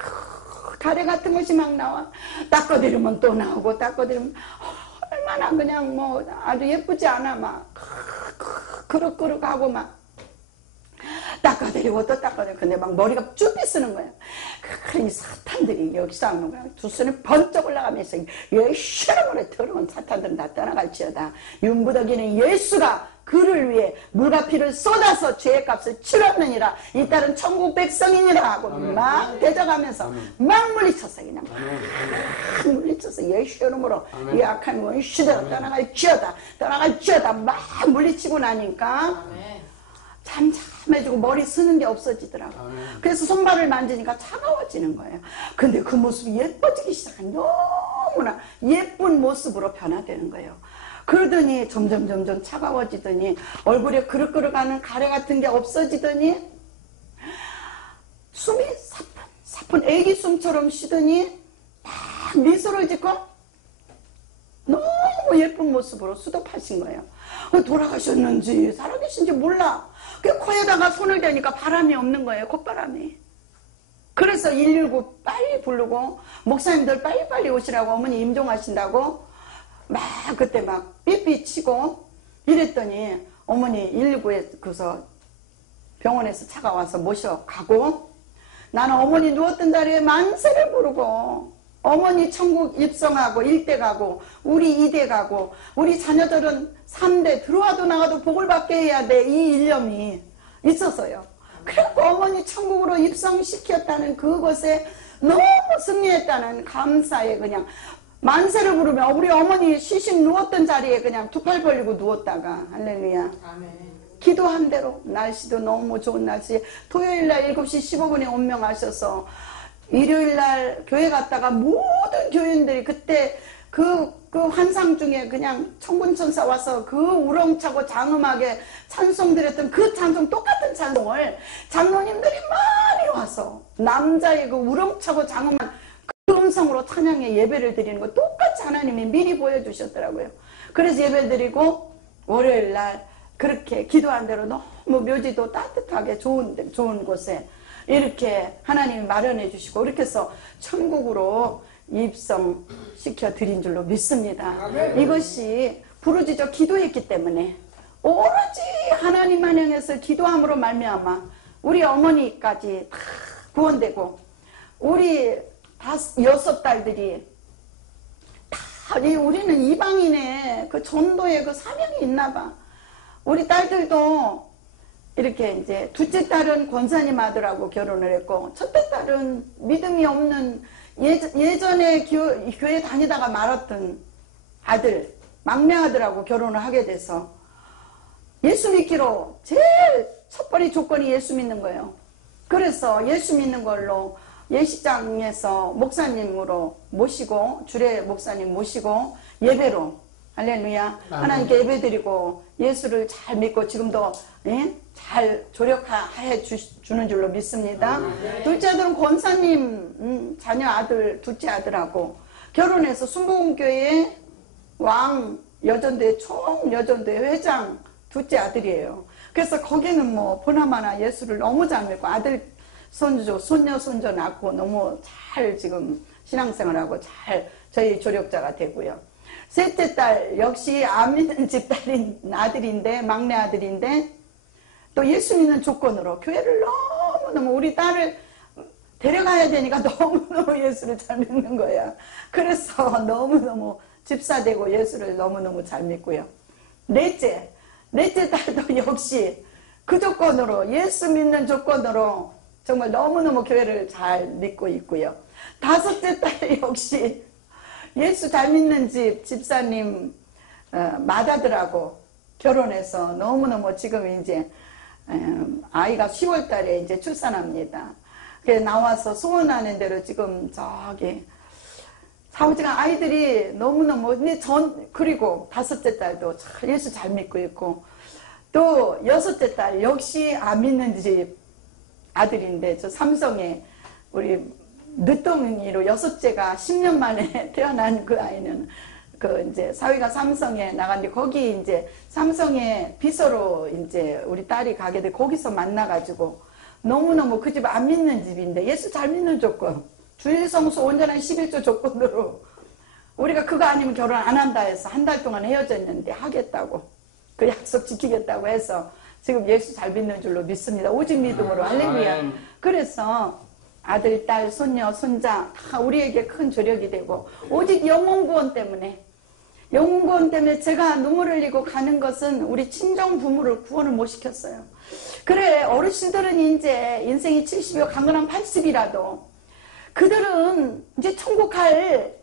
가래 같은 것이 막 나와. 닦아드리면 또 나오고 닦아드리면 얼마나 그냥 뭐 아주 예쁘지 않아. 막 그럭그럭하고 막 닦아드리고 또 닦아드리고. 근데 막 머리가 쭈삐 쓰는 거야. 그러니 사탄들이 여기서 하는 거야. 두 손이 번쩍 올라가면서 예수님으로 더러운 사탄들은 다 떠나갈지어다. 윤부덕이는 예수가 그를 위해 물과 피를 쏟아서 죄의 값을 치렀느니라. 이 딸은 천국 백성이니라 하고 아멘. 막 대적하면서 아멘. 막 물리쳤어. 그냥 막 물리쳤어. 예수 이름으로 이 악한 원수들 떠나갈지어다 막 물리치고 나니까 아멘. 잠잠해지고 머리 쓰는 게 없어지더라고. 아멘. 그래서 손발을 만지니까 차가워지는 거예요. 근데 그 모습이 예뻐지기 시작한 너무나 예쁜 모습으로 변화되는 거예요. 그러더니 점점 차가워지더니 얼굴에 그릇그릇하는 가래 같은 게 없어지더니 숨이 사뿐 애기 숨처럼 쉬더니 막 미소를 짓고 너무 예쁜 모습으로 수도하신 거예요. 돌아가셨는지 살아계신지 몰라. 그 코에다가 손을 대니까 바람이 없는 거예요. 콧바람이. 그래서 119 빨리 부르고 목사님들 빨리빨리 오시라고 어머니 임종하신다고 막 그때 막 삐삐 치고 이랬더니 어머니 119에 그서 병원에서 차가 와서 모셔가고 나는 어머니 누웠던 자리에 만세를 부르고 어머니 천국 입성하고 1대 가고 우리 2대 가고 우리 자녀들은 3대 들어와도 나가도 복을 받게 해야 돼. 이 일념이 있었어요. 그래서 어머니 천국으로 입성시켰다는 그것에 너무 승리했다는 감사에 그냥 만세를 부르며 우리 어머니 시신 누웠던 자리에 그냥 두 팔 벌리고 누웠다가 할렐루야 아멘. 기도한 대로 날씨도 너무 좋은 날씨 토요일날 7시 15분에 운명하셔서 일요일날 교회 갔다가 모든 교인들이 그때 그 환상 중에 그냥 천군천사 와서 그 우렁차고 장음하게 찬송드렸던 그 찬송, 똑같은 찬송을 장로님들이 많이 와서 남자의 그 우렁차고 장음한 그 음성으로 찬양의 예배를 드리는 거 똑같이 하나님이 미리 보여주셨더라고요. 그래서 예배 드리고 월요일 날 그렇게 기도한 대로 너무 묘지도 따뜻하게 좋은 곳에 이렇게 하나님이 마련해 주시고 이렇게 해서 천국으로 입성시켜 드린 줄로 믿습니다. 이것이 부르짖어 기도했기 때문에 오로지 하나님만 향해서 기도함으로 말미암아 우리 어머니까지 다 구원되고 우리 6딸들이 다 우리는 이방인의 그 전도의 그 사명이 있나 봐. 우리 딸들도 이렇게 이제 둘째 딸은 권사님 아들하고 결혼을 했고 첫째 딸은 믿음이 없는 예전에 교회 다니다가 말았던 아들, 막내 아들하고 결혼을 하게 돼서 예수 믿기로 제일 첫번째 조건이 예수 믿는 거예요. 그래서 예수 믿는 걸로 예식장에서 목사님으로 모시고 주례 목사님 모시고 예배로 할렐루야 하나님께 예배드리고 예수를 잘 믿고 지금도 잘 조력해 주는 줄로 믿습니다. 둘째 아들은 권사님 자녀 아들 둘째 아들하고 결혼해서 순복음교회 왕 여전대 총 여전대 회장 둘째 아들이에요. 그래서 거기는 뭐 보나마나 예수를 너무 잘 믿고 아들 손주 손녀 낳고 너무 잘 지금 신앙생활하고 잘 저희 조력자가 되고요. 셋째 딸 역시 안 믿는 집딸인 아들인데 막내 아들인데 또 예수 믿는 조건으로 교회를 너무너무 우리 딸을 데려가야 되니까 너무너무 예수를 잘 믿는 거야. 그래서 너무너무 집사되고 예수를 너무너무 잘 믿고요. 넷째 딸도 역시 그 조건으로 예수 믿는 조건으로 정말 너무너무 교회를 잘 믿고 있고요. 다섯째 딸 역시 예수 잘 믿는 집사님 맏아들하고 결혼해서 너무너무 지금 이제 아이가 10월 달에 이제 출산합니다. 그래서 나와서 소원하는 대로 지금 저기 사오지간 아이들이 너무너무 근데 그리고 다섯째 딸도 예수 잘 믿고 있고 또 여섯째 딸 역시 안 믿는 집 아들인데 저 삼성에 우리 늦둥이로 여섯째가 10년 만에 태어난 그 아이는 그 이제 사위가 삼성에 나갔는데 거기 이제 삼성에 비서로 이제 우리 딸이 가게 돼 거기서 만나가지고 너무너무 그 집 안 믿는 집인데 예수 잘 믿는 조건 주일성수 온전한 11조 조건으로 우리가 그거 아니면 결혼 안 한다 해서 한 달 동안 헤어졌는데 하겠다고 그 약속 지키겠다고 해서 지금 예수 잘 믿는 줄로 믿습니다. 오직 믿음으로 할렐루야. 그래서 아들, 딸, 손녀, 손자 다 우리에게 큰 조력이 되고 오직 영혼구원 때문에 제가 눈물 흘리고 가는 것은 우리 친정 부모를 구원을 못 시켰어요. 그래 어르신들은 이제 인생이 70이고 강건한 80이라도 그들은 이제 천국 갈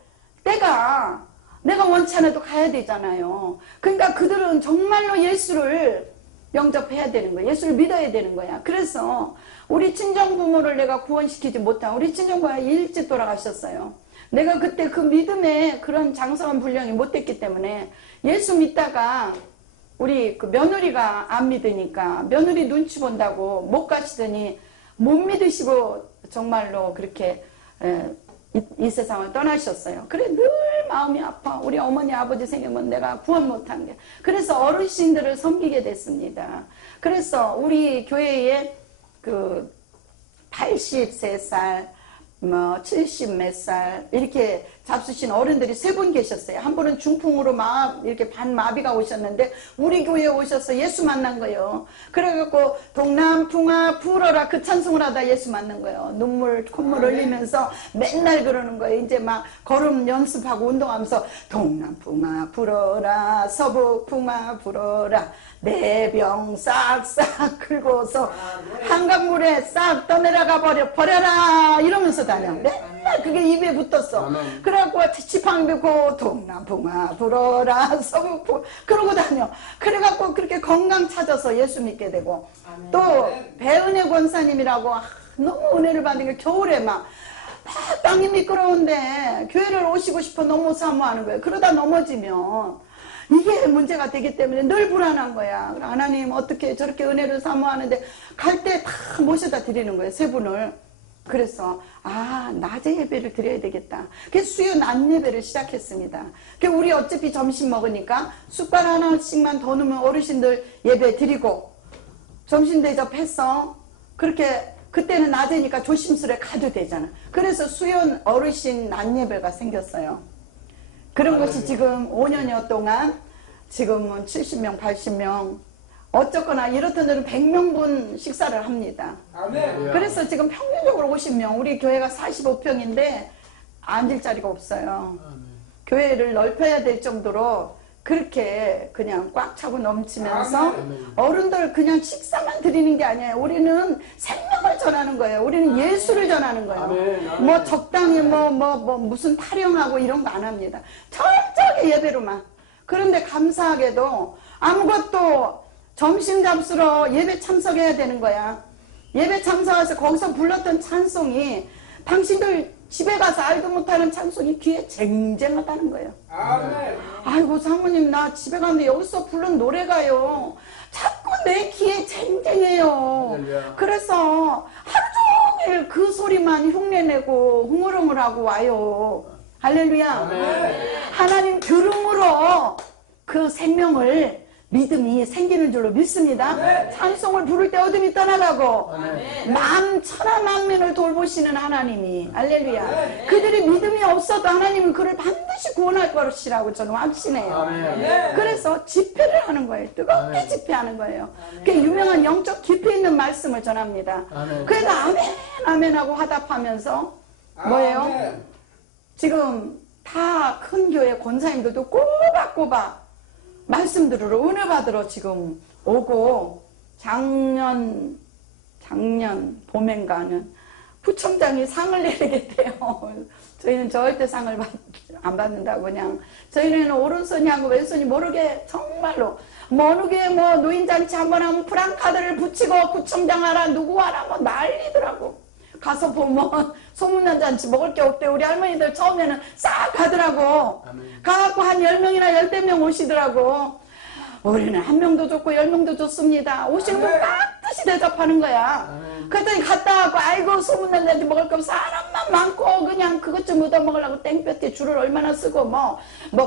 때가 내가 원치 않아도 가야 되잖아요. 그러니까 그들은 정말로 예수를 영접해야 되는 거야. 예수를 믿어야 되는 거야. 그래서 우리 친정부모를 내가 구원시키지 못한 우리 친정부모가 일찍 돌아가셨어요. 내가 그때 그 믿음에 그런 장성한 분량이 못 됐기 때문에 예수 믿다가 우리 그 며느리가 안 믿으니까 며느리 눈치 본다고 못 가시더니 못 믿으시고 정말로 그렇게 이 세상을 떠나셨어요. 그래 늘 마음이 아파. 우리 어머니 아버지 생기면 내가 구원 못한 게. 그래서 어르신들을 섬기게 됐습니다. 그래서 우리 교회에 그 83살 뭐 70 몇 살 이렇게 잡수신 어른들이 3분 계셨어요. 한 분은 중풍으로 이렇게 반마비가 오셨는데 우리 교회에 오셔서 예수 만난 거예요. 그래갖고 동남풍아 불어라 그 찬송을 하다 예수 만난 거예요. 콧물 흘리면서 맨날 그러는 거예요. 이제 막 걸음 연습하고 운동하면서 동남풍아 불어라 서북풍아 불어라 내 병 싹싹 긁고서 한강물에 싹 떠내려가 버려라 이러면서 다녀. 맨날 그게 입에 붙었어. 그래갖고 지팡이 뱉고 동남풍아 불어라 서북풍 그러고 다녀. 그래갖고 그렇게 건강 찾아서 예수 믿게 되고 또 배은혜 권사님이라고 너무 은혜를 받은 게 겨울에 막 막 땅이 미끄러운데 교회를 오시고 싶어 너무 사모하는 거예요. 그러다 넘어지면 이게 문제가 되기 때문에 늘 불안한 거야. 하나님 어떻게 저렇게 은혜를 사모하는데 갈 때 다 모셔다 드리는 거예요. 세 분을. 그래서 낮에 예배를 드려야 되겠다. 그래서 수요 낮 예배를 시작했습니다. 우리 어차피 점심 먹으니까 숟갈 하나씩만 더 넣으면 어르신들 예배 드리고 점심 대접해서 그렇게 그때는 낮이니까 조심스레 가도 되잖아. 그래서 수요 어르신 낮 예배가 생겼어요. 그런 것이 지금 5년여 동안 지금은 70명, 80명 어쨌거나 이렇든 100명분 식사를 합니다. 아멘. 그래서 지금 평균적으로 50명, 우리 교회가 45평인데 앉을 자리가 없어요. 교회를 넓혀야 될 정도로 그렇게 그냥 꽉 차고 넘치면서 어른들 그냥 식사만 드리는 게 아니에요. 우리는 생명을 전하는 거예요. 우리는 예수를 전하는 거예요. 뭐 적당히 무슨 타령하고 이런 거 안 합니다. 철저하게 예배로만. 그런데 감사하게도 아무것도 점심 잡수러 예배 참석해야 되는 거야. 예배 참석해서 거기서 불렀던 찬송이 당신들 집에 가서 알도 못하는 찬송이 귀에 쟁쟁하다는 거예요. 아멘. 아이고 사모님 나 집에 가는데 여기서 부른 노래가요 자꾸 내 귀에 쟁쟁해요. 그래서 하루 종일 그 소리만 흉내내고 흥얼흥얼하고 와요. 할렐루야. 하나님 들음으로 그 생명을 믿음이 생기는 줄로 믿습니다. 찬송을 부를 때 어둠이 떠나가고 만천하만민을 돌보시는 하나님이 할렐루야. 그들이 믿음이 없어도 하나님은 그를 반드시 구원할 것이라고 저는 확신해요. 그래서 집회를 하는 거예요. 뜨겁게 집회하는 거예요. 그 유명한 영적 깊이 있는 말씀을 전합니다. 그래서 아멘 아멘하고 화답하면서 뭐예요? 지금 다 큰 교회 권사님들도 꼬박꼬박 말씀 들으러 은혜 받으러 지금 오고 작년 봄엔가는 부총장이 상을 내리겠대요. 저희는 절대 상을 안 받는다고 그냥 저희는 오른손이 하고 왼손이 모르게 정말로 모르게 노인잔치 한번 하면 프랑카드를 붙이고 구청장 하라 누구 하라 난리더라고. 가서 보면 소문난 잔치 먹을 게 없대. 우리 할머니들 처음에는 싹 가더라고. 가갖고 한 10명이나 10명 오시더라고. 우리는 1명도 줬고 10명도 줬습니다. 오시는 분 깍듯이 대접하는 거야. 그랬더니 갔다 와고 아이고 소문난 잔치 먹을 거 없어. 사람만 많고 그냥 그것 좀 얻어먹으려고 땡볕에 줄을 얼마나 쓰고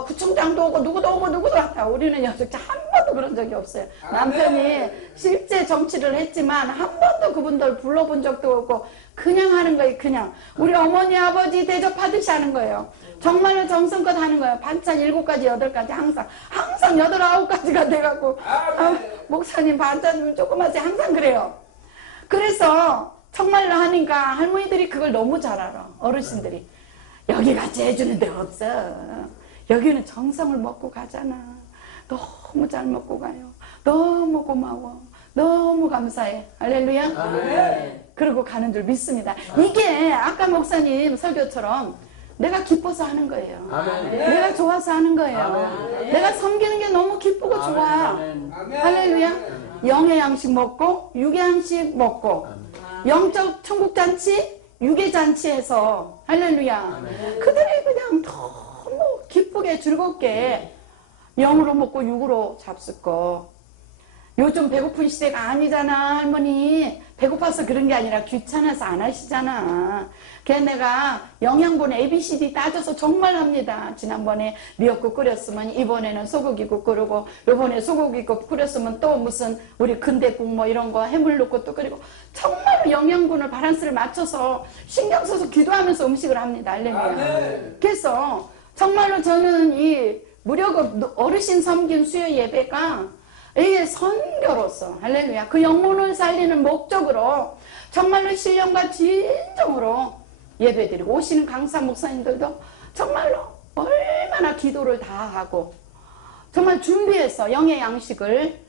구청장도 오고 누구도 오고 누구도 왔다. 우리는 여태 한 번도 그런 적이 없어요. 남편이 실제 정치를 했지만 한 번도 그분들 불러본 적도 없고 그냥 하는 거예요. 그냥 우리 어머니 아버지 대접하듯이 하는 거예요. 정말로 정성껏 하는 거예요. 반찬 7가지 8가지 항상 8, 9가지가 돼갖고 목사님 반찬 좀 조금 하지 항상 그래요. 그래서 정말로 하니까 할머니들이 그걸 너무 잘 알아. 어르신들이 여기같이 해주는 데가 없어. 여기는 정성을 먹고 가잖아. 너무 잘 먹고 가요. 너무 고마워. 너무 감사해. 할렐루야. 그리고 가는 줄 믿습니다. 이게 아까 목사님 설교처럼 내가 기뻐서 하는 거예요. 내가 좋아서 하는 거예요. 내가 섬기는 게 너무 기쁘고 좋아. 할렐루야. 영의 양식 먹고 육의 양식 먹고 영적 천국잔치 육의 잔치에서 할렐루야. 그들이 그냥 너무 기쁘게 즐겁게 영으로 먹고 육으로 잡숫고. 요즘 배고픈 시대가 아니잖아 할머니. 배고파서 그런 게 아니라 귀찮아서 안 하시잖아. 그래서 내가 영양분 ABCD 따져서 정말 합니다. 지난번에 미역국 끓였으면 이번에는 소고기국 끓이고 요번에 소고기국 끓였으면 또 무슨 우리 근대국 이런 거 해물 넣고 또 끓이고 정말로 영양분을 바란스를 맞춰서 신경 써서 기도하면서 음식을 합니다. 할렐루야. 그래서 정말로 저는 이 무료급 어르신 섬김 수요 예배가 이게 선교로서 할렐루야 그 영혼을 살리는 목적으로 정말로 신령과 진정으로 예배드리고 오시는 강사 목사님들도 정말로 얼마나 기도를 다 하고 정말 준비해서 영의 양식을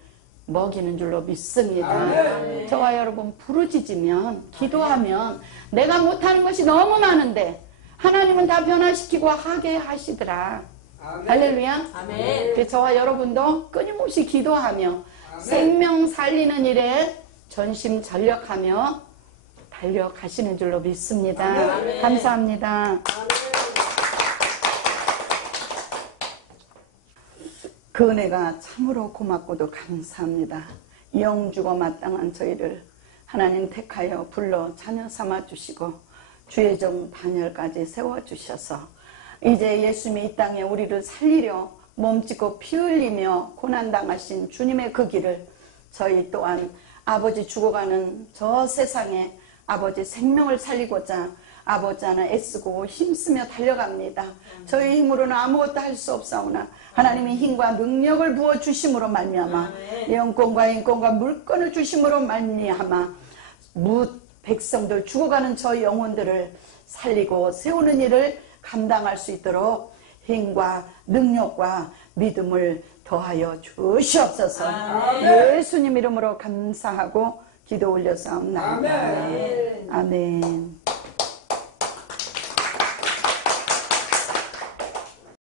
먹이는 줄로 믿습니다. 저와 여러분 부르짖으면 기도하면 내가 못하는 것이 너무 많은데 하나님은 다 변화시키고 하게 하시더라. 할렐루야. 아멘. 저와 여러분도 끊임없이 기도하며 생명 살리는 일에 전심전력하며 달려가시는 줄로 믿습니다. 감사합니다. 그 은혜가 참으로 고맙고도 감사합니다. 영주고 마땅한 저희를 하나님 택하여 불러 자녀 삼아 주시고 주의 종 다니엘까지 세워주셔서 이제 예수님이 이 땅에 우리를 살리려 몸짓고 피 흘리며 고난당하신 주님의 그 길을 저희 또한 아버지 죽어가는 저 세상에 아버지 생명을 살리고자 아버지 하나 애쓰고 힘쓰며 달려갑니다. 저희 힘으로는 아무것도 할 수 없사오나 하나님의 힘과 능력을 부어주심으로 말미암아 영권과 인권과 물권을 주심으로 말미암아 백성들 죽어가는 저 영혼들을 살리고 세우는 일을 감당할 수 있도록 힘과 능력과 믿음을 더하여 주시옵소서. 예수님 이름으로 감사하고 기도 올려서 나옵니다. 아멘.